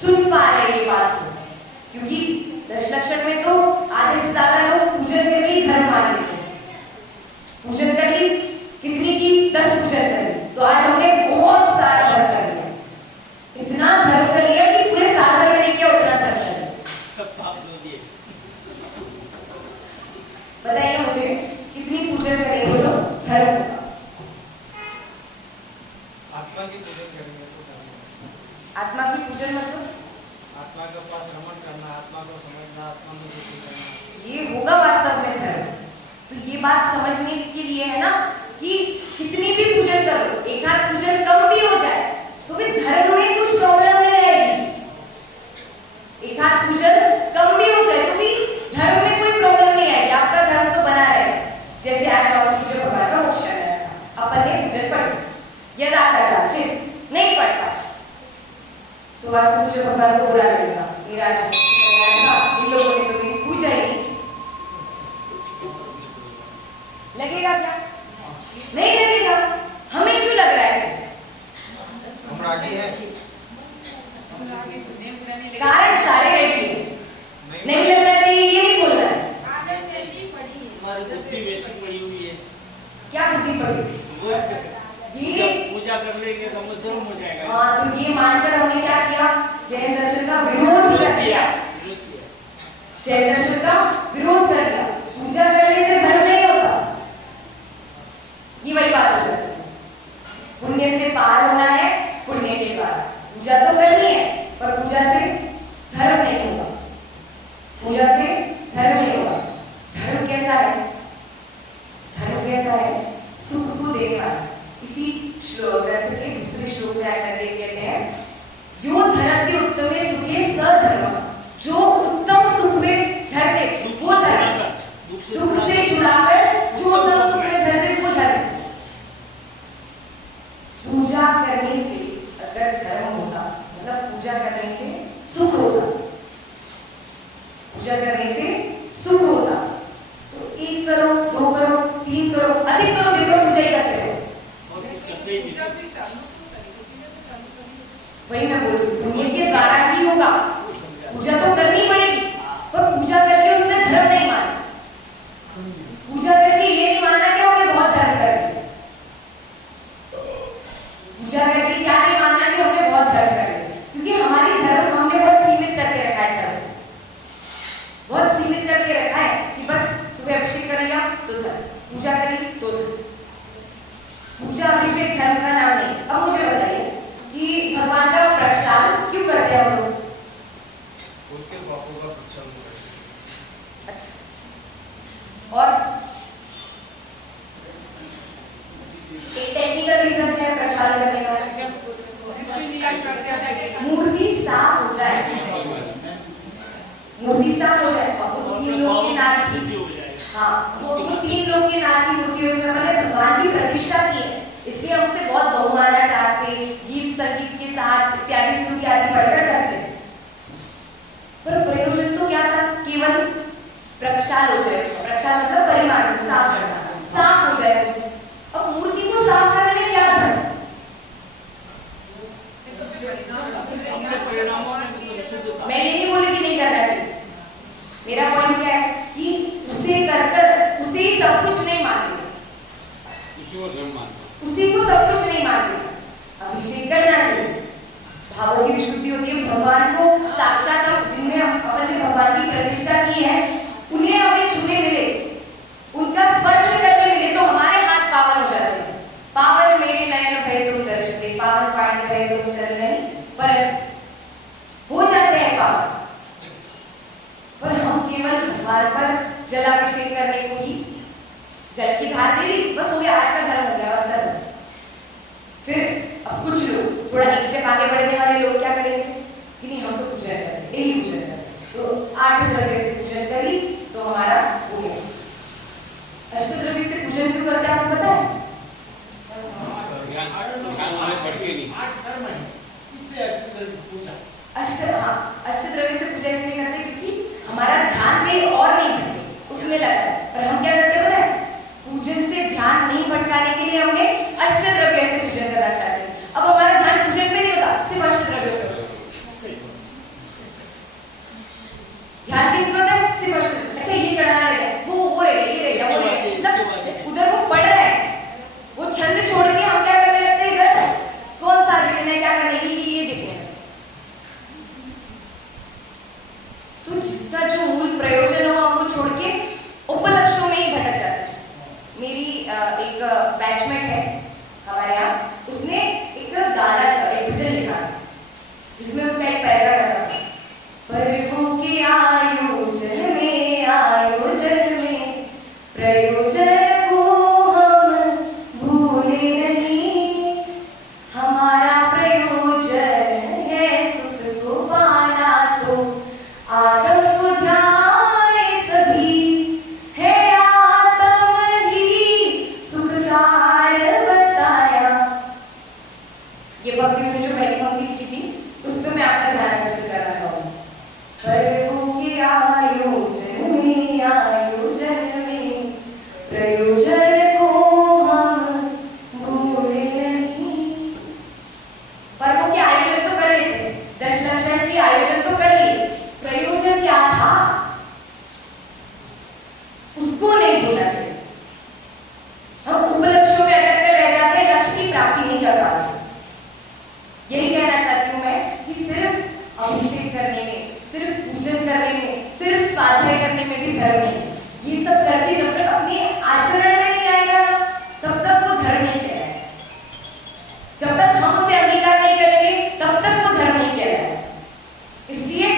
सुन पा रहे हैं ये बात को, क्योंकि दशलक्षण में तो आधे से ज्यादा लोग पूजन करके ही धर्म मान लेते हैं। पूजन कर ली कितनी की? 10 पूजन कर ली, तो आज हमने बहुत सारा धर्म कर लिया, इतना धर्म कर लिया कि पूरे साल भर में नहीं किया उतना धर्म कर लिया। बताइए मुझे कितनी पूजन करेंगे तो धर्म होगा? आत्मा की पूजन करेंगे तो करना। आत्मा की पूजन मतलब आत्मा के पास रमण करना, आत्मा को समझना, आत्मा में बुद्धि करना, ये होगा वास्तव में धर्म। तो ये बात समझने के लिए है ना कि कितनी भी पूजन करो, एक आध पूजन कम भी हो जाए तो भी धर्म में कुछ प्रॉब्लम नहीं रहेगी। एक आध पूजन कम भी हो जाए तो भी धर्म में कोई प्रॉब्लम नहीं आएगी, आपका धर्म तो बना रहेगा। जैसे आज वास्तु पूजन भगवान का मोक्ष है, अपन ने पूजन पढ़ यदा कदाचित नहीं पढ़ता तो वास्तु पूजन भगवान को बुरा लगेगा, मेरा इन लोगों ने तो मेरी पूजा ही लगेगा क्या? नहीं लगेगा। हमें क्यों लग रहा है? राजी है? कारण सारे रेडी हैं। नहीं लगना चाहिए ये नहीं बोलना है। हमारी बुद्धि वैसी पड़ी हुई है। क्या बुद्धि पड़ी? वो ये पूजा कर लेंगे तो धर्म हो जाएगा। हाँ, तो ये मानकर हमने क्या किया? जैन दर्शन का विरोध कर दिया। जैन दर्शन का विरोध कर दिया। पूजा करने से धर्म नहीं होता। ये वही बात हो जाती है। पुण्य से पार होना है, पुण्य के द्वारा पूजा तो करनी है, पर पूजा से धर्म नहीं होगा। पूजा से धर्म नहीं होगा। धर्म कैसा है? धर्म कैसा है? सुख को देने वाला। इसी श्लोक ग्रंथ के दूसरे श्लोक में आचार्य कहते हैं, यो धरती उत्तमे सुखे सधर्म, जो उत्तम सुख में धरते वो धर्म। दुख से छुड़ाकर जो उत्तम सुख में धरते वो धर्म। पूजा करने से अगर धर्म होता, मतलब पूजा करने से सुख होता, पूजा करने से सुख होता, तो 1 करो, 2 करो, 3 करो, अधिक करो, देखो पूजा ही करते हो। वही मैं बोल रही हूँ, पुण्य के द्वारा ही होगा। पूजा तो करनी पड़ेगी, पर पूजा करके उसमें धर्म नहीं माना। पूजा करके ये नहीं माना कि हमने बहुत धर्म कर लिया। पूजा करके क्या नहीं मानना कि हमने बहुत धर्म कर लिया, क्योंकि हमारी धर्म हमने बहुत सीमित करके रखा है। धर्म बहुत सीमित करके रखा है कि बस सुबह अभिषेक कर लिया तो धर्म, पूजा करी तो धर्म। पूजा अभिषेक धर्म का नाम नहीं। अब मुझे बताइए कि भगवान का प्रक्षाल क्यों करते हैं हम लोग? उसके पापों का प्रक्षाल करते हैं। अच्छा, और एक टेक्निकल रीजन क्या है प्रक्षाल करने का? मूर्ति साफ हो जाए। मूर्ति साफ हो जाए। अब वो 3 लोग के नाथ की, हाँ, वो 3 लोग के नाथ की मूर्ति, उसमें हमने भगवान की प्रतिष्ठा की है, इसलिए हम उसे बहुत बहुमाना चाह से गीत संगीत के साथ इत्यादि स्तुति आदि पढ़कर करते हैं। पर प्रयोजन तो क्या था? केवल प्रक्षाल हो जाए। प्रक्षाल मतलब परिमार्जन, साफ करना, साफ हो जाए। अब मूर्ति को साफ करने में क्या धर्म? मैं ये नहीं बोली कि नहीं करना चाहिए। मेरा पॉइंट क्या है कि उसे कर उसे सब कुछ नहीं मानते, उसी को सब कुछ नहीं मानते। अभिषेक करना चाहिए, भावों की विशुद्धि होती है। भगवान को साक्षात जिनमें अपन ने भगवान की प्रतिष्ठा की है, उन्हें हमें छूने मिले, उनका स्पर्श करने मिले तो हमारे हाथ पावन हो जाते हैं। पावन मेरे नयन भय तुम दर्शते, पावन पाणी भय तुम चल नहीं परस, हो जाते हैं पावन। पर हम केवल भगवान पर जलाभिषेक करने को ही जल की धार दे दी, बस हो गया, आज का धर्म हो गया, बस धर्म। फिर अब कुछ लोग थोड़ा एक स्टेप आगे बढ़ने वाले लोग क्या करेंगे कि नहीं हम तो पूजन करें, डेली पूजन करें, तो 8 द्रव्य से पूजन करी तो हमारा हो गया। अष्टद्रव्य से पूजन क्यों करते हैं आपको पता है? अष्टद्रव्य से पूजा इसलिए करते क्योंकि हमारा ध्यान कहीं और नहीं भटके, उसमें लगा है। पर हम क्या करते पता है? पूजन से ध्यान नहीं भटकाने के लिए हमने अष्टद्रव्य से पूजन करना स्टार्ट किया। अब हमारा ध्यान पूजन पे नहीं होता, सिर्फ अष्टद्रव्य पे। ध्यान किस पे होता है? सिर्फ अष्टद्रव्य। अच्छा ये चढ़ाना रहेगा, वो रहेगा, ये रहेगा, वो रहेगा, मतलब उधर वो पढ़ रहा है, वो छंद छोड़ के हम क्या करने लगते हैं? इधर कौन सा देखना है, क्या करना है, ये देखना है। तो जिसका जो मूल प्रयोजन हो हम वो छोड़ के उपलक्ष्यों में ही भटक जाते हैं। मेरी एक बैचमेट है हमारे यहाँ, उसने एक गाना, एक भजन लिखा जिसमें उसका एक पैराग्राफ ऐसा था, प्रभु के आयोजन में प्रयोजन को हम भूले नहीं, हमारा प्रयोजन है सुख को पाना, तो आत्म को ध्यान सभी है, आत्म ही सुख कार बताया। ये भक्ति से जो पहली पंक्ति लिखी थी उस पर मैं आपका ध्यान आकर्षित करना चाहूंगी। प्रभु के आयोजन में प्रयोजन को हम भूले नहीं, पर वो यही कहना चाहती हूँ मैं कि सिर्फ अभिषेक करने में, सिर्फ पूजन करने में, सिर्फ स्वाध्याय करने में भी धर्म नहीं। ये सब करके जब तक अपने आचरण में नहीं आएगा तब तक वो धर्म नहीं कहलाएगा। जब तक हम उसे अंगीकार नहीं करेंगे तब तक वो धर्म नहीं कहलाएगा। इसलिए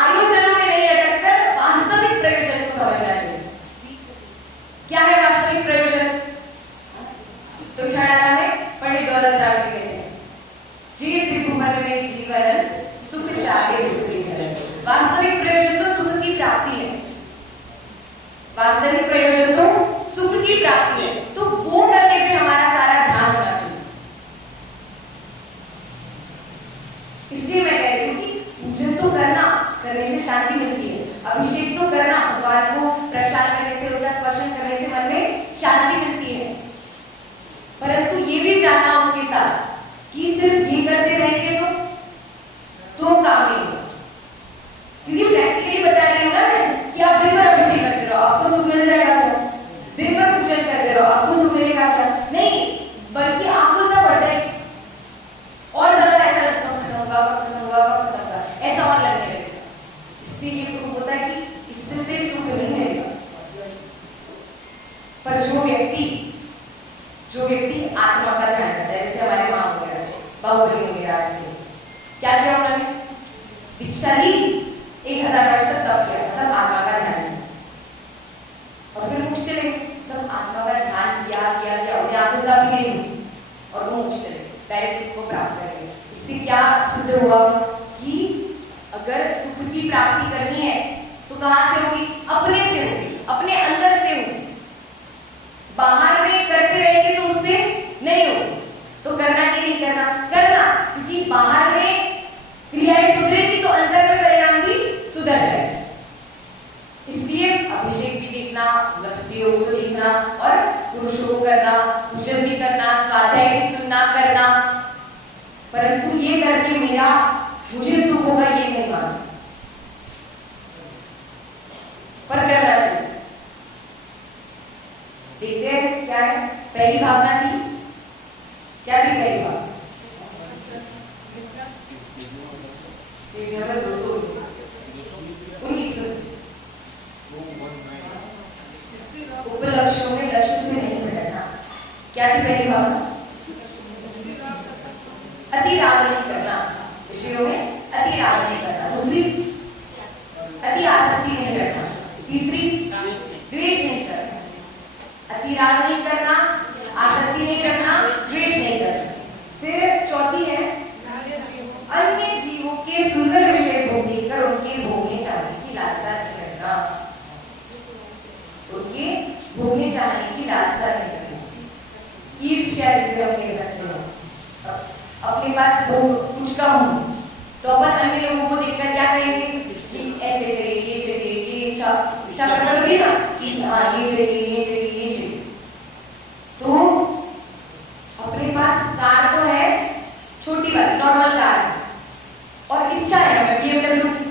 आयोजनों में नहीं अटककर वास्तविक प्रयोजन को समझना चाहिए। क्या है वास्तविक प्रयोजन? तो छाड़ा में पंडित दौलतराम जी कहते हैं, जी त्रिभुवन में जीवन सुख चाहे दुखी है। वास्तविक प्रयोजन तो सुख की प्राप्ति है। वास्तविक प्रयोजन तो सुख की प्राप्ति है। तो वो करने पे हमारा सारा ध्यान होना चाहिए। इसलिए मैं कह रही हूँ कि पूजन तो करने से शांति मिलती है। अभिषेक तो करना, भगवान को प्रक्षालन करने से, उनका स्पर्शन करने से मन में शांति मिलती है। परंतु ये भी जानना उसके साथ कि सिर्फ ये करते रहेंगे तो काम नहीं होगा। क्योंकि प्रैक्टिकली बता रही हूँ ना मैं कि आप दिन भर अभिषेक करते रहो, आपको सुख मिल जाएगा क्या? दिन भर पूजन करते रहो, आपको सुख मिलेगा क्या? नहीं, बल्कि आकुलता बढ़ जाएगी और ज्यादा ऐसा लगता है खत्म होगा, ऐसा और लगने लगेगा। इससे ये होता है कि इससे सुख नहीं मिलेगा। पर जो व्यक्ति आत्मा का ध्यान करता है, जैसे हमारे माँ वगैरह बाहुबली वगैरह थे, क्या किया उन्होंने? दीक्षा ली, 1000 वर्ष तक तप किया, मतलब आत्मा का ध्यान किया, और फिर मोक्ष चले। मतलब आत्मा का ध्यान किया उन्हें आकुलता भी नहीं हुई और वो मोक्ष चले, डायरेक्ट सुख को प्राप्त कर गए। इससे क्या सिद्ध हुआ कि अगर सुख की प्राप्ति करनी है तो कहाँ से होगी? अपने से होगी, अपने अंदर से होगी। बाहर में करते रहेंगे तो उससे नहीं होगी। तो करना कि नहीं करना? क्योंकि बाहर में क्रियाएं सुधरेगी तो अंदर में परिणाम भी सुधर जाएगा। इसलिए अभिषेक भी देखना, स्त्रियों को देखना और पुरुषों को करना, पूजन भी करना, स्वाध्याय भी सुनना करना, परंतु ये करके मुझे सुख होगा ये नहीं मानना, पर करना चाहिए। देखते हैं क्या है। पहली भावना थी, क्या थी पहली भावना? पेज नंबर 219 उपलक्ष्यों में लक्ष्य से नहीं भटकना। क्या थी पहली भावना? अति राग नहीं करना, विषयों में अति राग नहीं करना। दूसरी, अति आसक्ति नहीं रखना। तीसरी, द्वेष नहीं करना। अति राग नहीं करना, आसक्ति नहीं करना, द्वेष नहीं करना। फिर चौथी है, अन्य जीवों के सुंदर विषय भोग देकर उनके भोगने चाहने की लालसा नहीं रखना। उनके भोगने चाहने की लालसा नहीं रखना। ईर्ष्या जिसे हम कह सकते हैं। अपने पास कुछ कम हो तो अपन अन्य लोगों को देखकर क्या कहेंगे कि ऐसे चाहिए, ये चाहिए, ये इच्छा करना लगे ना कि हाँ ये चाहिए, ये चाहिए, ये चाहिए। तो अपने पास कार तो है, छोटी वाली नॉर्मल कार है, और इच्छा है हमें BMW की,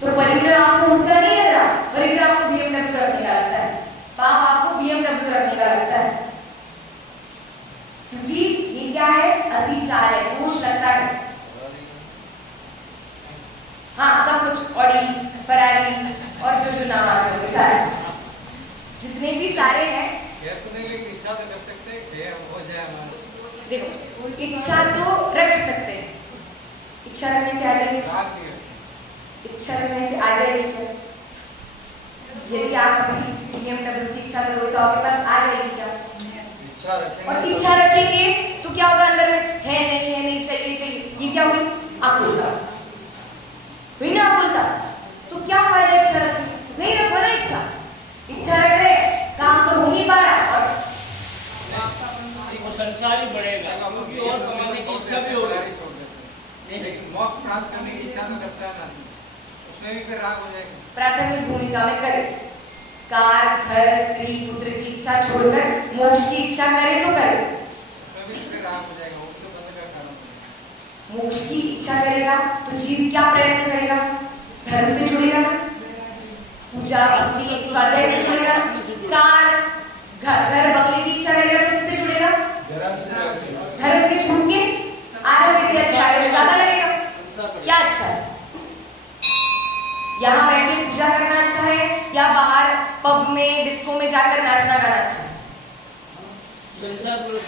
तो परिग्रह आपको उसका नहीं लग रहा, परिग्रह आपको BMW रखने का लगता है, पाप आपको BMW रखने का लगता है, क्योंकि ये क्या है? अतिचार है, दोष लगता है। हाँ, सब कुछ, ऑडी, फरारी और जो नाम आते होंगे सारे, जितने भी सारे हैं। इच्छा तो कर सकते हैं, हो जाए हमारा। देखो, इच्छा तो रख सकते हैं, इच्छा रखने से आ जाएगी, इच्छा रखने से आ जाएगी। यदि आप अभी BMW की इच्छा करोगे तो आपके पास आ जाएगी क्या? इच्छा रखेंगे, और इच्छा रखेंगे तो क्या होगा? अंदर में है नहीं, चाहिए, ये क्या हुई? आकुलता हुई ना, आकुलता। तो क्या फायदा इच्छा रखने? नहीं रखो ना इच्छा रख रहे, काम तो हो नहीं पा रहा और वो संसार ही बढ़ेगा, क्योंकि और कमाने की इच्छा भी होगी। लेकिन मोक्ष प्राप्त करने की इच्छा तो करता है ना, उसमें भी फिर राग हो जाएगा। प्राथमिक भूमिका में करे, कार, घर, स्त्री, पुत्र की इच्छा छोड़कर मोक्ष की इच्छा करे तो करे, उसमें भी फिर राग हो जाएगा, वो तो बंद का कारण। मोक्ष की इच्छा करेगा तो जीव क्या प्रयत्न करेगा? धर्म से जुड़ेगा ना, पूजा, भक्ति, स्वाध्याय से जुड़ेगा। कार, घर, बंगले की इच्छा करेगा तो किससे जुड़ेगा? धर्म से छूट के आरंभ विद्या कार्य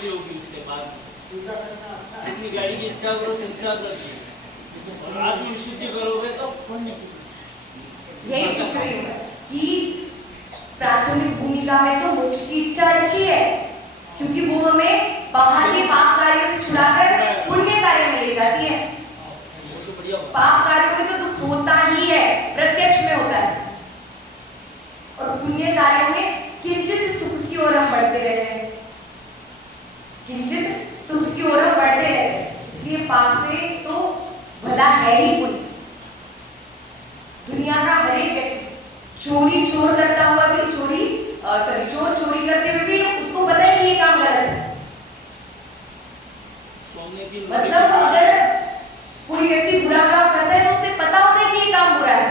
शुद्धि होगी उससे बाद में। अपनी गाड़ी की इच्छा करो, संसार रखिए, और आत्मविशुद्धि करोगे तो यही पूछ रही हूँ कि प्राथमिक भूमिका में तो मोक्ष की इच्छा अच्छी है, क्योंकि वो हमें बाहर के पाप कार्यों से छुड़ाकर पुण्य कार्य में ले जाती है। वो तो बढ़िया होगा। पाप कार्यों में तो दुख होता ही है, प्रत्यक्ष में होता है, और पुण्य कार्यों में किंचित सुख की ओर हम बढ़ते रहते हैं, किंचित सुख की ओर हम बढ़ते रहते हैं। इसलिए पाप से तो भला है ही पुण्य। दुनिया का हर एक व्यक्ति चोर करता हुआ भी चोर चोरी करते हुए भी उसको पता है कि ये काम गलत है। सोने की मतलब अगर कोई व्यक्ति बुरा काम करता है तो उसे पता होता है कि ये काम बुरा है,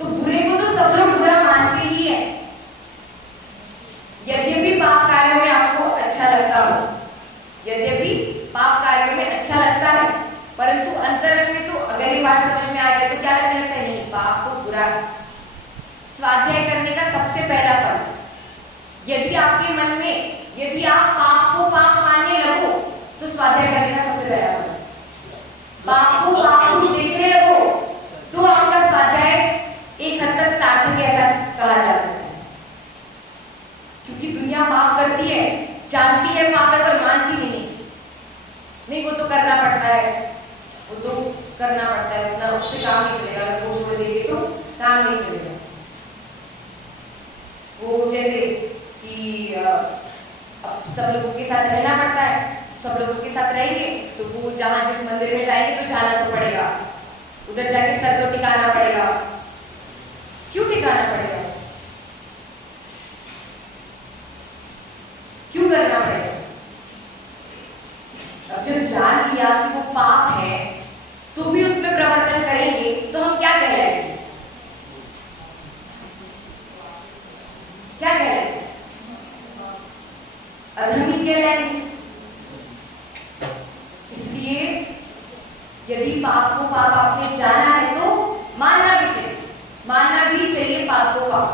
तो बुरे को तो सब लोग बुरा मानते ही है। यद्यपि पाप कार्यों में आपको अच्छा लगता हो, यद्यपि पाप कार्यों में अच्छा लगता है, परंतु अंतरंग में तो अगर ये बात समझ में आ जाए तो क्या लगने लगता है, नहीं पाप तो बुरा है। स्वाध्याय करने का सबसे पहला फल, यदि आपके मन में यदि आप पाप को पाप मानने लगो तो स्वाध्याय करने का सबसे पहला फल, पाप को पाप रूप देखने लगो तो आपका स्वाध्याय एक हद तक सार्थक ऐसा कहा जा सकता है। क्योंकि दुनिया पाप करती है, जानती है पाप है पर मानती नहीं, वो तो करना पड़ता है, वो तो करना पड़ता है, उतना उससे काम नहीं चलेगा, अगर वो छोड़ देगी तो काम नहीं चलेगा। वो जैसे कि अब सब लोगों के साथ रहना पड़ता है, सब लोगों के साथ रहेंगे तो वो जहाँ जिस मंदिर में जाएंगे तो जाना तो पड़ेगा, उधर जाके सर तो टिकाना पड़ेगा। क्यों टिकाना पड़ेगा, क्यों करना पड़ेगा? अब जब जान लिया कि वो पाप है तो भी उसमें प्रवर्तन करेंगे तो हम क्या कहलाएंगे, क्या कहलाएंगे? अधर्मी कहलाएंगे। इसलिए यदि पाप को पाप आपने जाना है तो मानना भी चाहिए, मानना भी चाहिए पाप को पाप।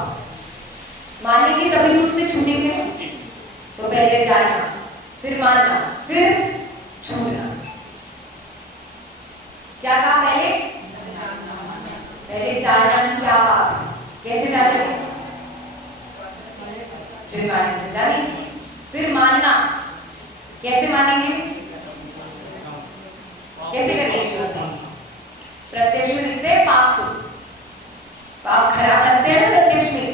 मानेंगे तभी तो उससे छूटेंगे। तो पहले जानना, फिर मानना, फिर छूटना। क्या कहा पहले? पहले जानना कि क्या पाप है। कैसे जानेंगे? जिनवाणी से जानेंगे। फिर मानना, कैसे मानेंगे? कैसे करेंगे? प्रत्यक्ष में दिखते हैं पाप, तो पाप खराब लगते हैं ना प्रत्यक्ष में।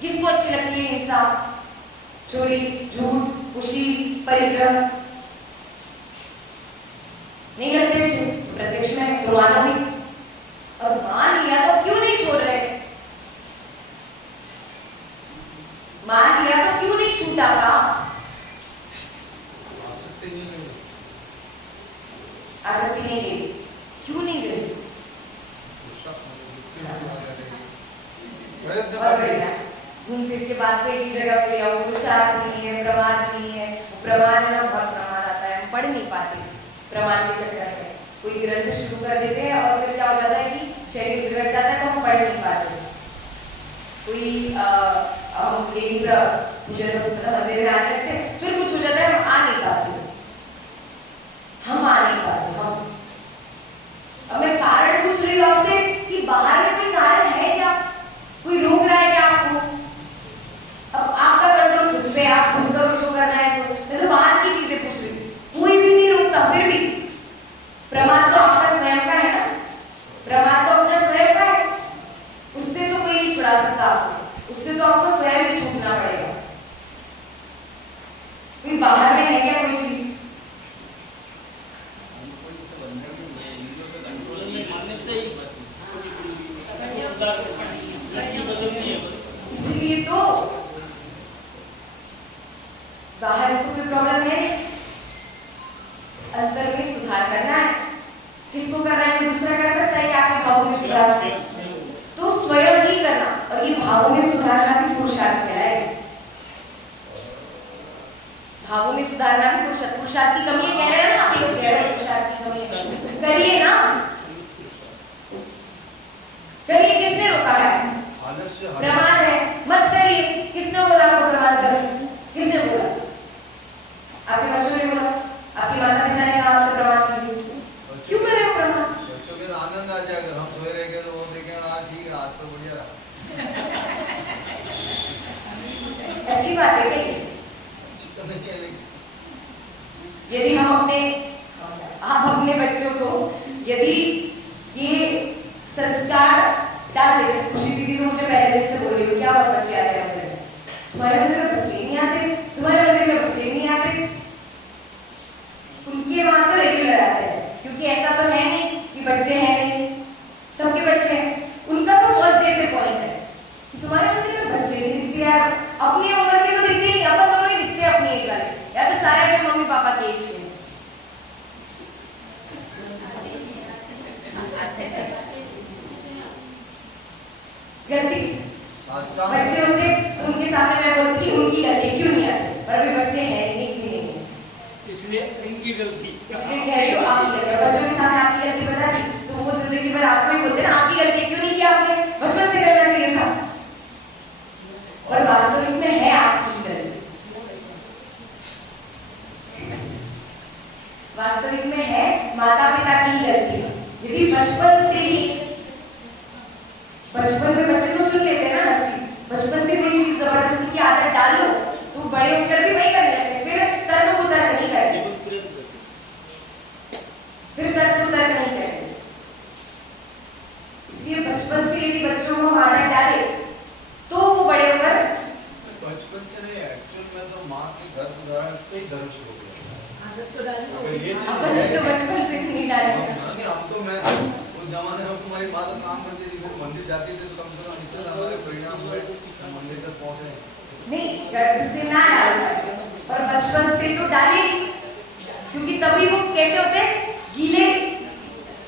किसको अच्छी लगती है हिंसा, चोरी, झूठ, खुशी, परिग्रह? नहीं लगते अच्छे, प्रत्यक्ष में प्रमाणों भी। और मान लिया तो क्यों नहीं छोड़ रहे? मान लिया तो क्यों नहीं छूटा पाप? आसक्ति नहीं गई, क्यों नहीं गई? घूम फिर के बात को एक ही जगह पे आओ, पुरुषार्थ नहीं है, प्रमाद नहीं है। प्रमाद है ना, बहुत प्रमाद आता है, हम पढ़ नहीं पाते प्रमाद के चक्कर में। कोई ग्रंथ शुरू कर देते हैं और फिर क्या हो जाता है कि शरीर बिगड़ जाता है तो हम पढ़ नहीं पाते। कोई हम देवी पूजन मंदिर में आने लगते हैं, फिर कुछ हो जाता है, हम आ नहीं पाते, हम आ नहीं पाते। हम अब मैं कारण पूछ रही हूँ आपसे कि बाहर में कोई कारण है क्या, कोई रोक रहा है क्या आपको? अब आपका कंट्रोल खुद पे, आप खुद करो जो करना है सो। मैं तो बाहर की चीजें पूछ रही हूँ, कोई भी नहीं रोकता। फिर भी प्रमाद तो आपका स्वयं का है ना, प्रमाद तो अपना स्वयं का है, उससे तो कोई नहीं छुड़ा सकता आपको, उससे तो आपको स्वयं ही छूटना पड़ेगा। कोई बाहर में है क्या कोई चीज? इसलिए तो बाहर को कोई प्रॉब्लम है, अंतर में सुधार करना है। किसको करना है? दूसरा कर सकता है कि आपके भावों में सुधार, तो स्वयं ही करना। और ये भावों में सुधारना भी पुरुषार्थ कहलाएगा। भावों में सुधारना भी पुरुषार्थ। पुरुषार्थ की कमी कह रहे हैं ना आप, ये कह रहे हैं पुरुषार्थ की कमी, करिए ना, करिए। किसने रोका है? प्रमाद है, मत करिए। किसने बोला आपको प्रमाद करो? किसने बोला? बच्चों को यदि ये संस्कार डाल दे, जैसे खुशी दीदी तो मुझे पहले दिन से बोल रही हो क्या बहुत बच्चे आते हैं मंदिर में, तुम्हारे मंदिर में बच्चे नहीं आते, तुम्हारे मंदिर में बच्चे नहीं आते। उनके वहां तो रेगुलर आते हैं, क्योंकि ऐसा तो है नहीं कि बच्चे हैं नहीं, सबके बच्चे हैं। उनका तो फर्स्ट डे से पॉइंट है कि तुम्हारे मंदिर में बच्चे नहीं दिखते यार, अपनी उम्र के तो दिखते ही नहीं, अपन दोनों ही दिखते हैं अपनी एज वाले, या तो सारे अपने मम्मी पापा के एज के हैं। गलती साष्टांग बच्चे होते उनके सामने मैं बोलती उनकी गलती क्यों नहीं आती, पर अभी बच्चे हैं नहीं, भी नहीं है, इसलिए इनकी गलती। इसलिए कह रही हूँ आपकी गलती। बच्चों के सामने आपकी गलती बता दी तो वो जिंदगी भर आपको ही बोलते ना आपकी गलती क्यों नहीं किया आपने, बचपन से करना चाहिए था। और वास्तविक में है आपकी गलती, वास्तविक में है माता पिता की ही गलती है। यदि बचपन से ही, बचपन में बच्चे तो सुन लेते हैं ना हर चीज, बचपन से कोई चीज जबरदस्ती की आदत डाल लो तो बड़े होकर भी वही करने लगते, फिर तर्क उतर्क नहीं करते, फिर तर्क उतर्क नहीं करते। इसलिए बचपन से यदि बच्चों को आदत डाले तो वो बड़े होकर, बचपन से नहीं, एक्चुअल में तो माँ के गर्भ धारण से ही धर्म शुरू हो गया। आदत तो डाली अगर ये चीज अपन है तो बचपन से नहीं डाले। नहीं, हम तो मैं उस जमाने में तुम्हारी माँ तो काम करती थी, फिर मंदिर जाती थी तो कम से कम इससे हमारे परिणाम हुए मंदिर तक पहुंचे। नहीं, गर्भ से ना डालो पर बचपन से तो डाले, क्योंकि तभी वो कैसे होते हैं, गीले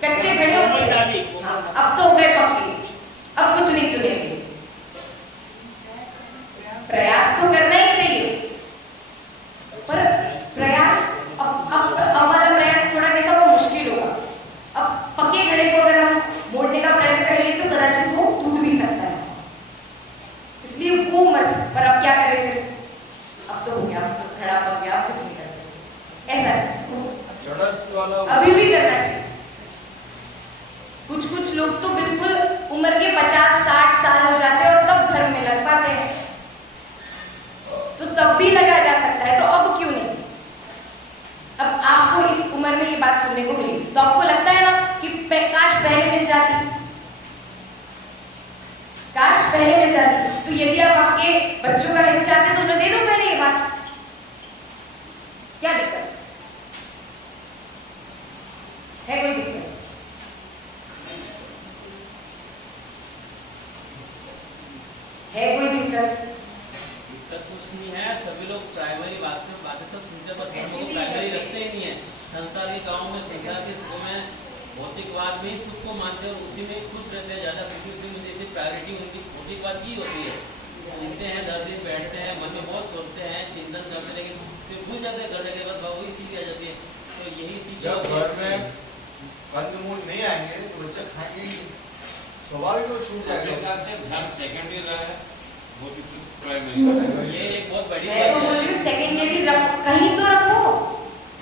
कच्चे खड़े होते हैं। हाँ, अब तो हो गए पक्के, अब कुछ नहीं सुनेंगे। प्रयास तो करना ही चाहिए, पर प्रयास अब वाला प्रयास थोड़ा कैसा वो मुश्किल होगा। अब पक्के घड़े को अगर हम मोड़ने का प्रयत्न करेंगे तो कदाचित वो टूट भी सकता है, इसलिए वो मत। पर अब क्या करें फिर, अब तो हो गया, अब तो खड़ा हो गया, अब कुछ नहीं कर सकते, ऐसा है। जड़स वाला अभी भी करना चाहिए। कुछ कुछ लोग तो बिल्कुल उम्र के 50-60 साल हो जाते हैं और तब धर्म में लग पाते हैं, तो तब भी लगा जा सकता है, तो अब क्यों नहीं। अब आपको इस उम्र में ये बात सुनने को मिली तो आपको लगता है ना कि काश पहले मिल जाती, काश पहले मिल जाती। तो यदि आप आपके बच्चों का हित चाहते तो उन्हें दे दो पहले ये बात, क्या दिक्कत है, कोई दिक्कत है, कोई दिक्कत कुछ नहीं है। सभी लोग प्राइमरी बातें सब सुनते हैं, पर धर्म को प्राइमरी रखते ही नहीं है। संसार के कामों में, संसार के सुखों में, भौतिकवाद में ही सुख को मानते हैं और उसी में खुश रहते हैं, ज्यादा खुशी उसी में जैसे प्रायोरिटी उनकी भौतिकवाद की होती है। सुनते हैं, 10 दिन बैठते हैं, मन में बहुत सोचते हैं, चिंतन करते हैं, लेकिन फिर भूल जाते हैं, घर जाके बस वही चीज आ जाती है। तो यही चीज जब घर में कंदमूल नहीं आएंगे तो बच्चे खाएंगे ही, स्वाभाविक वो छूट जाएगा। धर्म सेकेंडरी रहा है, वो भी प्राइमरी। ये एक बहुत बड़ी मैं तो बोल रही हूँ सेकेंडरी रखो, कहीं तो रखो।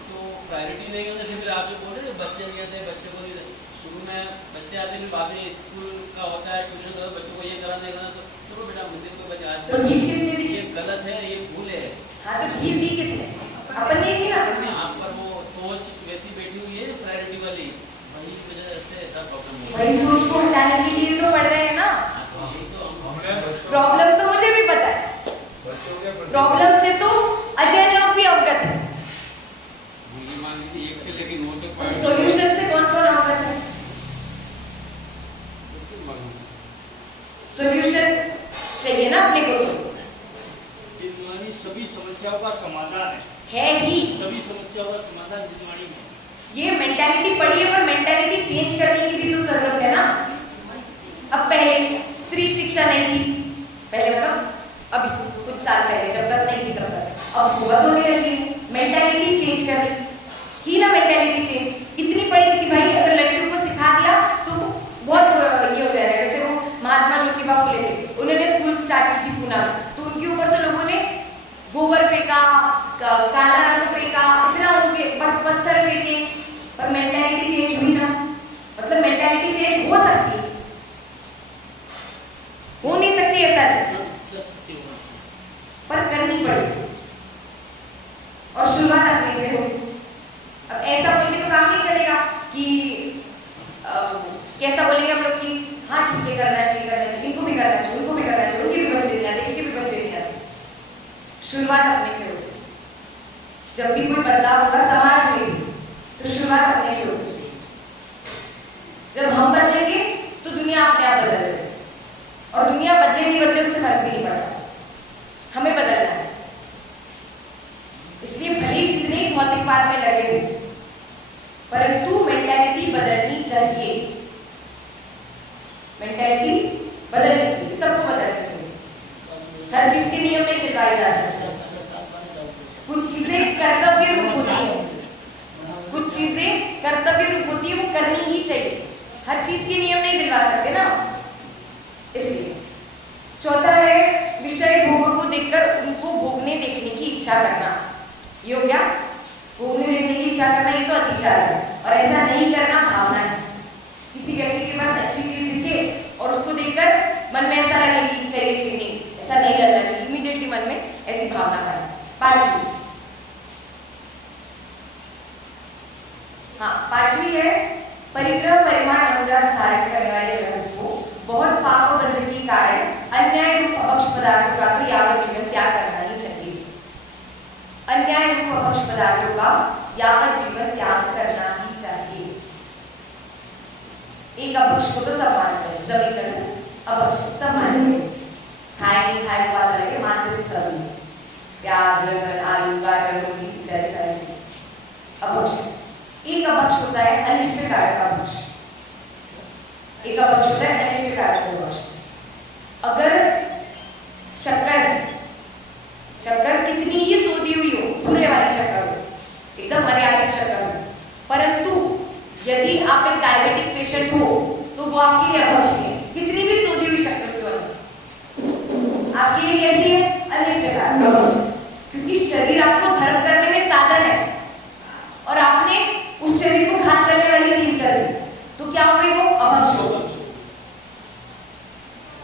तो प्रायोरिटी नहीं होने से फिर आप जो बोल रहे हैं बच्चे नहीं आते, बच्चे को नहीं, शुरू में बच्चे आते फिर बाद में स्कूल का होता है, ट्यूशन का, बच्चों को ये करना है करना, तो चलो बेटा मंदिर को बच्चे आज तो ढील किसने दी? ये गलत है, ये भूल है। हाँ तो ढील दी किसने, अपन ने दी ना। यहाँ पर वो सोच वैसी बैठी हुई है प्रायोरिटी वाली, वही की वजह से ऐसा प्रॉब्लम हो वही सोच को हटाने के लिए तो पढ़ रहे हैं ना। यही तो हमने बच्चों प्रॉब्लम तो मुझे भी पता है, बच्चों के प्रति प्रॉब्लम से तो अजय लोग भी अवगत है, मुझे मान लीजिए एक थे, लेकिन वो तो सॉल्यूशन से कौन कौन अवगत है। सॉल्यूशन चाहिए ना अपने को, जिनवाणी सभी समस्याओं का समाधान है ही। सभी समस्याओं का समाधान जिनवाणी में। ये मेंटालिटी पढ़ी है, पर मेंटालिटी चेंज करने की भी तो जरूरत है ना। अब पहले स्त्री शिक्षा नहीं थी, पहले मतलब अभी कुछ साल पहले जब तक नहीं थी तब तक, अब हुआ तो नहीं लगी मेंटालिटी चेंज करनी की ना, मेंटालिटी चेंज इतनी पड़ी थी कि भाई अगर लड़कियों को सिखा दिया तो बहुत ये हो जाएगा। जैसे वो महात्मा ज्योतिबा फुले थे, उन्होंने स्कूल स्टार्ट की थी पूना, तो उनके ऊपर तो लोगों ने गोबर फेंका, काला रंग फेंका, इतना उनके पत्थर फेंके, पर मेंटालिटी चेंज हुई ना। मतलब मेंटालिटी चेंज हो सकती है, हो नहीं सकती ऐसा नहीं, पर करनी पड़ेगी और शुरुआत अपने से होगी। अब ऐसा बोल के तो काम नहीं चलेगा कि जब भी कोई बदलाव होगा समाज में भी, तो शुरुआत अपने से होगी। जब हम बदलेंगे तो दुनिया अपने आप बदल जाएगी, और दुनिया बदले नहीं बदले उससे फर्क भी नहीं पड़ता, हमें बदलना है। इसलिए भले ही कितने भौतिकवाद में लगे हो, परंतु मेंटालिटी बदलनी चाहिए। मेंटालिटी बदलनी चाहिए, सबको बदलनी चाहिए। हर चीज के नियम नहीं गिरवाए जा सकते। कुछ चीजें कर्तव्य रूप होती है, कुछ चीजें कर्तव्य रूप होती है, वो करनी ही चाहिए। हर चीज के नियम नहीं दिलवा सकते ना, इसलिए। चौथा है विषय भोगों को देखकर उनको भोगने देखने की इच्छा करना। ये हो गया भोगने देखने की इच्छा करना, ये तो अतिचार है, और ऐसा नहीं करना भावना है। किसी व्यक्ति के पास अच्छी चीज दिखे और उसको देखकर मन में ऐसा लगे कि चाहिए चाहिए, नहीं, ऐसा नहीं करना चाहिए, इमीडिएटली मन में ऐसी भावना है। पांचवी है परिग्रह परिमाण अनुग्रह धारण करने वाले गृहस्थ को बहुत पाप बंधन के कारण अन्याय रूप अपक्ष पदार्थों का तो यावत जीवन त्याग करना ही चाहिए। अन्याय रूप अपक्ष पदार्थों का यावत जीवन त्याग करना ही चाहिए। एक अपक्ष को तो सब मानते हैं, जमीन का अपक्ष सब मानते हैं, खाए नहीं खाए बात रहे मानते तो सभी, प्याज लहसुन आलू गाजर मूली इत्यादि सारी चीज अपक्ष। एक अपक्ष होता है अनिष्ट कारक अपक्ष, एक अपक्ष होता है अनिष्ट कारक अपक्ष। अगर शक्कर कितनी ही सोधी हुई हो, बुरे वाली शक्कर हो, एकदम मर्यादित शक्कर हो, परंतु यदि आप एक डायबिटिक पेशेंट हो तो वो आपके लिए अपक्ष है। कितनी भी सोधी हुई शक्कर क्यों है, आपके लिए कैसी है? अनिष्ट कारक अपक्ष, क्योंकि शरीर आपको धर्म करने में साधन है और आपने उस शरीर को घात करने वाली चीज कर दी, तो क्या हो गई? वो अपक्ष हो।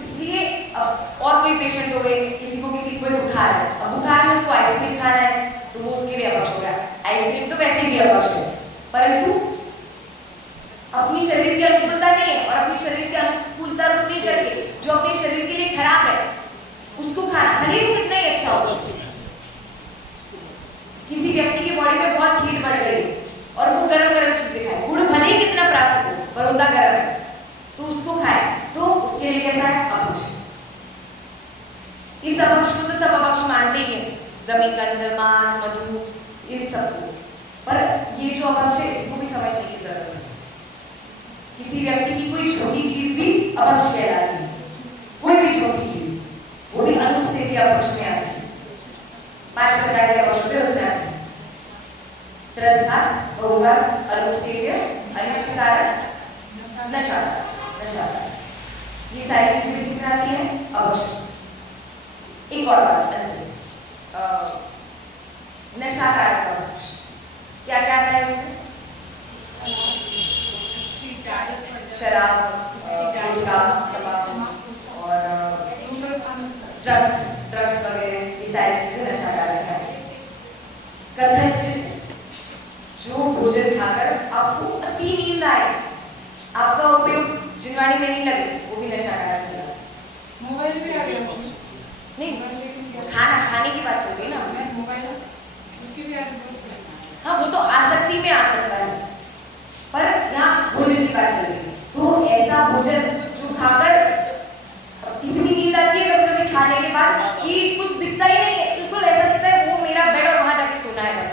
इसलिए अब और कोई पेशेंट हो गए, किसी को बुखार है, अब बुखार में उसको आइसक्रीम खाना है तो वो उसके लिए अपक्ष हो गया। आइसक्रीम तो वैसे भी अपक्ष है, परंतु अपनी शरीर की अनुकूलता नहीं है और अपनी शरीर की अनुकूलता नहीं करके जो अपने शरीर के लिए खराब है उसको खाना, भले ही वो कितना ही अच्छा हो। किसी व्यक्ति की बॉडी में बहुत हीट बढ़ गई और वो गरम गरम चीजें खाए, गुड़ भले ही कितना प्राप्त हो पर होता गरम है, तो उसको खाए, तो उसके लिए कैसा है? अपक्ष। इस अपक्ष को तो सब अपक्ष मानते ही हैं, जमीन कंद मांस मधु इन सबको, पर ये जो अपक्ष है इसको भी समझने की जरूरत है। किसी व्यक्ति की कोई छोटी चीज भी अपक्ष कहलाती है, कोई भी छोटी चीज, वो भी अनुप से भी अपक्ष में आती है। 5 प्रकार के अपक्ष होते हैं उसमें आती है, त्रसघात, बहुघात, अल्पसेव्य, अनिष्ट कारक, नशा। ये सारी चीजें किसमें आती है? अपक्ष। एक और बात, नशा कारक अपक्ष क्या क्या आता है इसमें? शराब, गुटखा, तंबाकू और ड्रग्स वगैरह, ये सारी चीजें नशा कारक है। कथंचित जो भोजन खाकर आपको अति नींद आए, आपका उपयोग जिनवाणी में नहीं लगे, वो भी नशा कारक है। मोबाइल भी आ गया नहीं, खाने की बात चल रही है ना, मोबाइल उसकी भी आदत। हाँ वो तो आसक्ति में आ सकता है, पर यहाँ भोजन की बात चल रही है। तो ऐसा भोजन जो खाकर कितनी नींद आती है कभी कभी खाने के बाद कि कुछ दिखता ही नहीं है, बिल्कुल ऐसा दिखता है वो मेरा बेड और वहां जाके सोना है बस,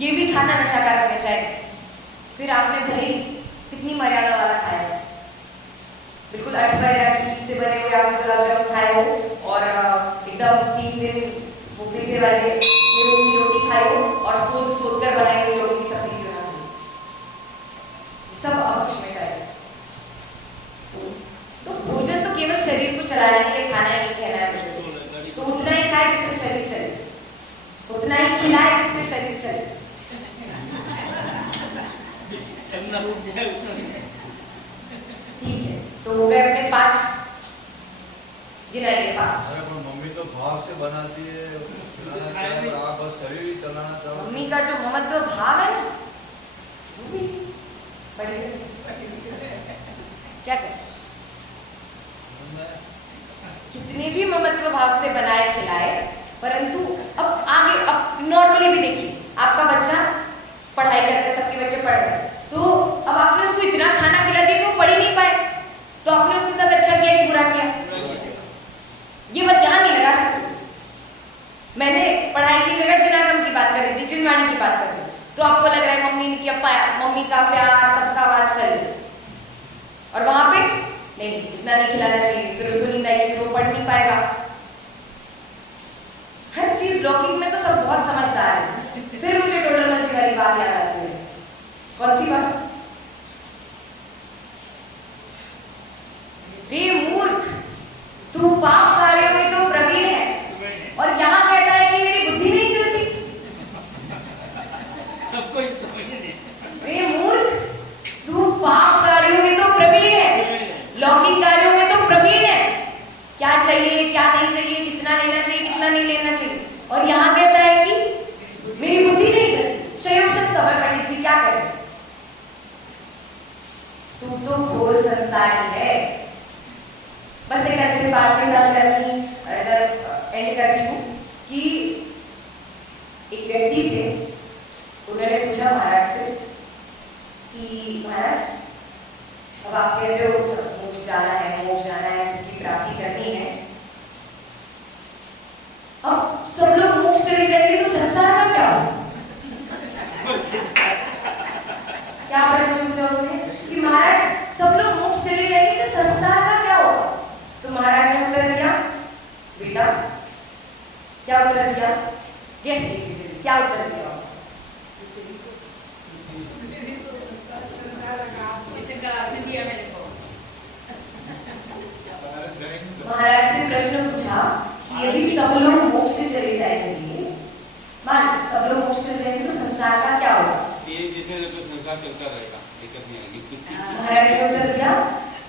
ये भी खाना नशा कारक है। चाहे फिर आपने भले कितनी मर्यादा वाला खाया है, बिल्कुल 8 घी से बने हुए आपने गुलाब जामुन खाए हो और एकदम 3 दिन भूखे से वाले गेहूं की रोटी खाई हो और सोच कर बनाई हुई रोटी की सब्जी बना दी, सब अपक्ष में चाहिए। तो भोजन तो केवल शरीर को चलाने के लिए खाना नहीं कहना है, तो उतना ही खाए जिससे शरीर चले, उतना ही खिलाए जिससे शरीर चले। ठीक है, तो हो गए अपने 5, गिनाइए 5। अरे मम्मी तो भाव से बनाती है, खिलाना चाहिए, आप बस शरीर ही चलाना चाहो। मम्मी का जो ममत्व भाव है वो भी बढ़िया। क्या करें, कितने भी ममत्व भाव से बनाए खिलाए, परंतु अब आगे अब नॉर्मली भी देखिए आपका बच्चा पढ़ाई करता है, सबके बच्चे पढ़ रहे हैं, तो अब आपने उसको इतना खाना खिला दिया कि वो पढ़ ही नहीं पाए, तो आपने उसके साथ अच्छा किया कि बुरा किया? ये बात यहाँ नहीं लगा सकती। मैंने पढ़ाई की जगह जिनागम की बात करी थी, चिनवाणी की बात करी, तो आपको लग रहा है मम्मी ने किया, मम्मी का प्यार, सबका वात्सल्य, और वहां पे नहीं, इतना नहीं खिलाना चाहिए, फिर उसको नींद आएगी, फिर वो पढ़ नहीं पाएगा। हर चीज लौकिक में तो सब बहुत समझदार है। फिर मुझे टोटोलॉजी वाली बात याद आती है। कौन सी बात? रे मूर्ख, तू पाप कार्यों में तो प्रवीण है, और यहाँ कहता है कि मेरी बुद्धि नहीं चलती। सबको रे मूर्ख, तू पाप कार्यों में तो प्रवीण है, लौकिक कार्यों में तो प्रवीण है, क्या चाहिए क्या नहीं चाहिए, कितना लेना चाहिए कितना नहीं लेना चाहिए, और यहाँ कहता है कि मेरी बुद्धि नहीं चलती। संयोग से तो हमें पंडित जी क्या करें? तू तो घोर संसारी है। बस एक अंतिम बात के साथ मैं अपनी एंड करती हूँ कि एक व्यक्ति थे, उन्होंने पूछा महाराज से कि महाराज अब आप कहते हो मोक्ष जाना है, सुख की प्राप्ति करनी है, अब सब लोग मोक्ष चले जाएंगे तो संसार का क्या होगा? क्या प्रश्न पूछा उसने कि महाराज सब लोग मोक्ष चले जाएंगे तो संसार का क्या होगा? तो महाराज ने उत्तर दिया, बेटा क्या उत्तर दिया? गेस कीजिए क्या उत्तर दिया? दिया मैंने को। महाराज से प्रश्न पूछा कि यदि सब लोग मोक्ष से चले जाएंगे, मान सब लोग मोक्ष चले जाएंगे तो संसार का क्या होगा? ये जैसे संसार चलता रहेगा, दिक्कत नहीं आएगी। महाराज ने उत्तर दिया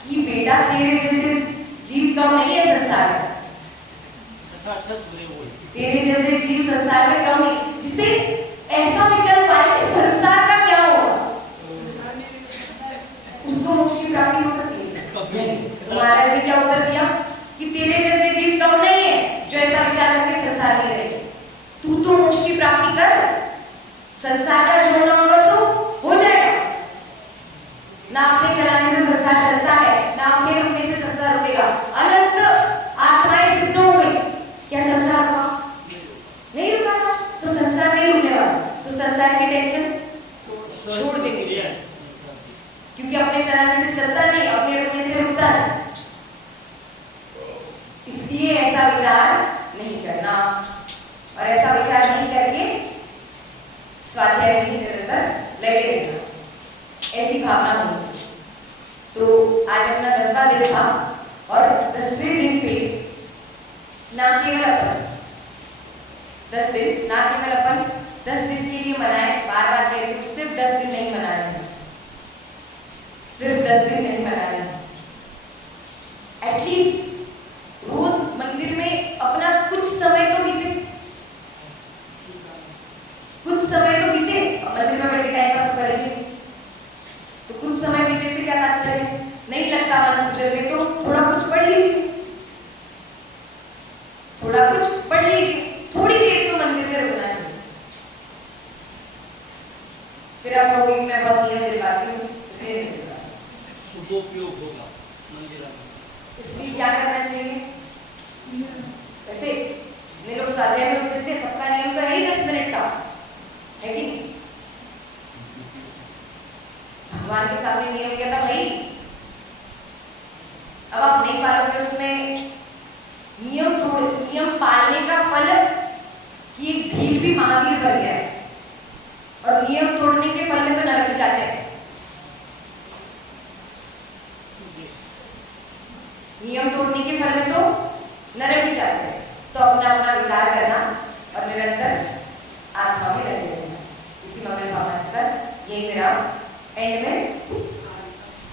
कि बेटा तेरे जैसे जीव कम नहीं है संसार में, तेरे जैसे जीव संसार में कम नहीं, जिसे ऐसा विकल्प आए कि संसार का क्या होगा, उसको मोक्ष की प्राप्ति हो सकती है। तो महाराज ने क्या उत्तर दिया कि तेरे जैसे जीव कम नहीं है जो ऐसा विचार करके संसार में रहे, तू तो मोक्ष की प्राप्ति कर, संसार का जो होना होगा सो हो जाएगा। ना अपने चलाने से संसार चलता है, ना अपने रुकने से संसार रुकेगा। अनंत आत्माएं सिद्ध हो गई, क्या संसार रुका? नहीं रुका ना, तो संसार नहीं रुकने वाला, तो संसार की टेंशन छोड़ देनी चाहिए, क्योंकि अपने चलाने से चलता नहीं, अपने रुकने से रुकता नहीं। इसलिए ऐसा विचार नहीं करना, और ऐसा विचार नहीं करके स्वाध्याय में ही निरंतर लगे रहना, ऐसी भावना होनी चाहिए। तो आज अपना 10वां दिन था, और 10वें दिन पे ना केवल अपन 10 दिन, ना केवल अपन 10 दिन के लिए मनाए, बार बार कह रही हूँ, सिर्फ 10 दिन नहीं मना रहे हैं, सिर्फ 10 दिन नहीं मना रहे हैं, एटलीस्ट रोज मंदिर में अपना कुछ समय तो बीते, कुछ समय तो बीते, मंदिर में बैठे टाइम पास करेंगे तो कुछ समय बीते से क्या तात्पर्य? नहीं लगता मन पूजन तो थोड़ा कुछ पढ़ लीजिए, थोड़ा कुछ पढ़ लीजिए, थोड़ी देर तो मंदिर में रुकना चाहिए। फिर आप कहोगे मैं बहुत नियम दिलवाती हूँ, इसलिए नहीं दिलवाती, सुखोपयोग होगा मंदिर में, इसलिए क्या करना चाहिए? वैसे जितने लोग स्वाध्याय में उसमें थे, सबका नियम तो है ही 10 मिनट का, है कि नहीं? भगवान के सामने नियम क्या था भाई? अब आप नहीं पालोगे उसमें नियम पालने का फल कि एक भील भी महावीर बन गया है, और नियम तोड़ने के फल में तो नरक जाते हैं। नियम तोड़ने के फल में तो नरक भी जाते हैं। तो अपना अपना विचार करना और निरंतर आत्मा में लगे रहना, इसी मंगल भावना के साथ यही मेरा एंड में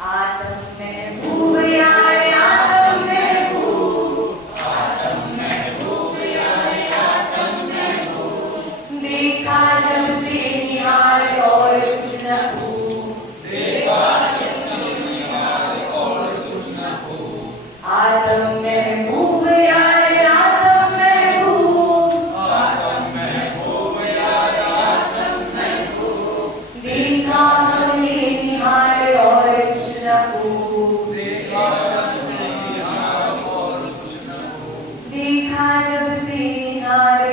आत्म में भूव यार, आत्म में भूव, आत्म में भूव यार, आत्म में भूव, देखा जब से निहाल और कुछ न हो, देखा जब से निहाल और कुछ न हो, आत्म में भूव यार, आत्म में भूव, आत्म में भूव यार, आत्म देखा जब से निहार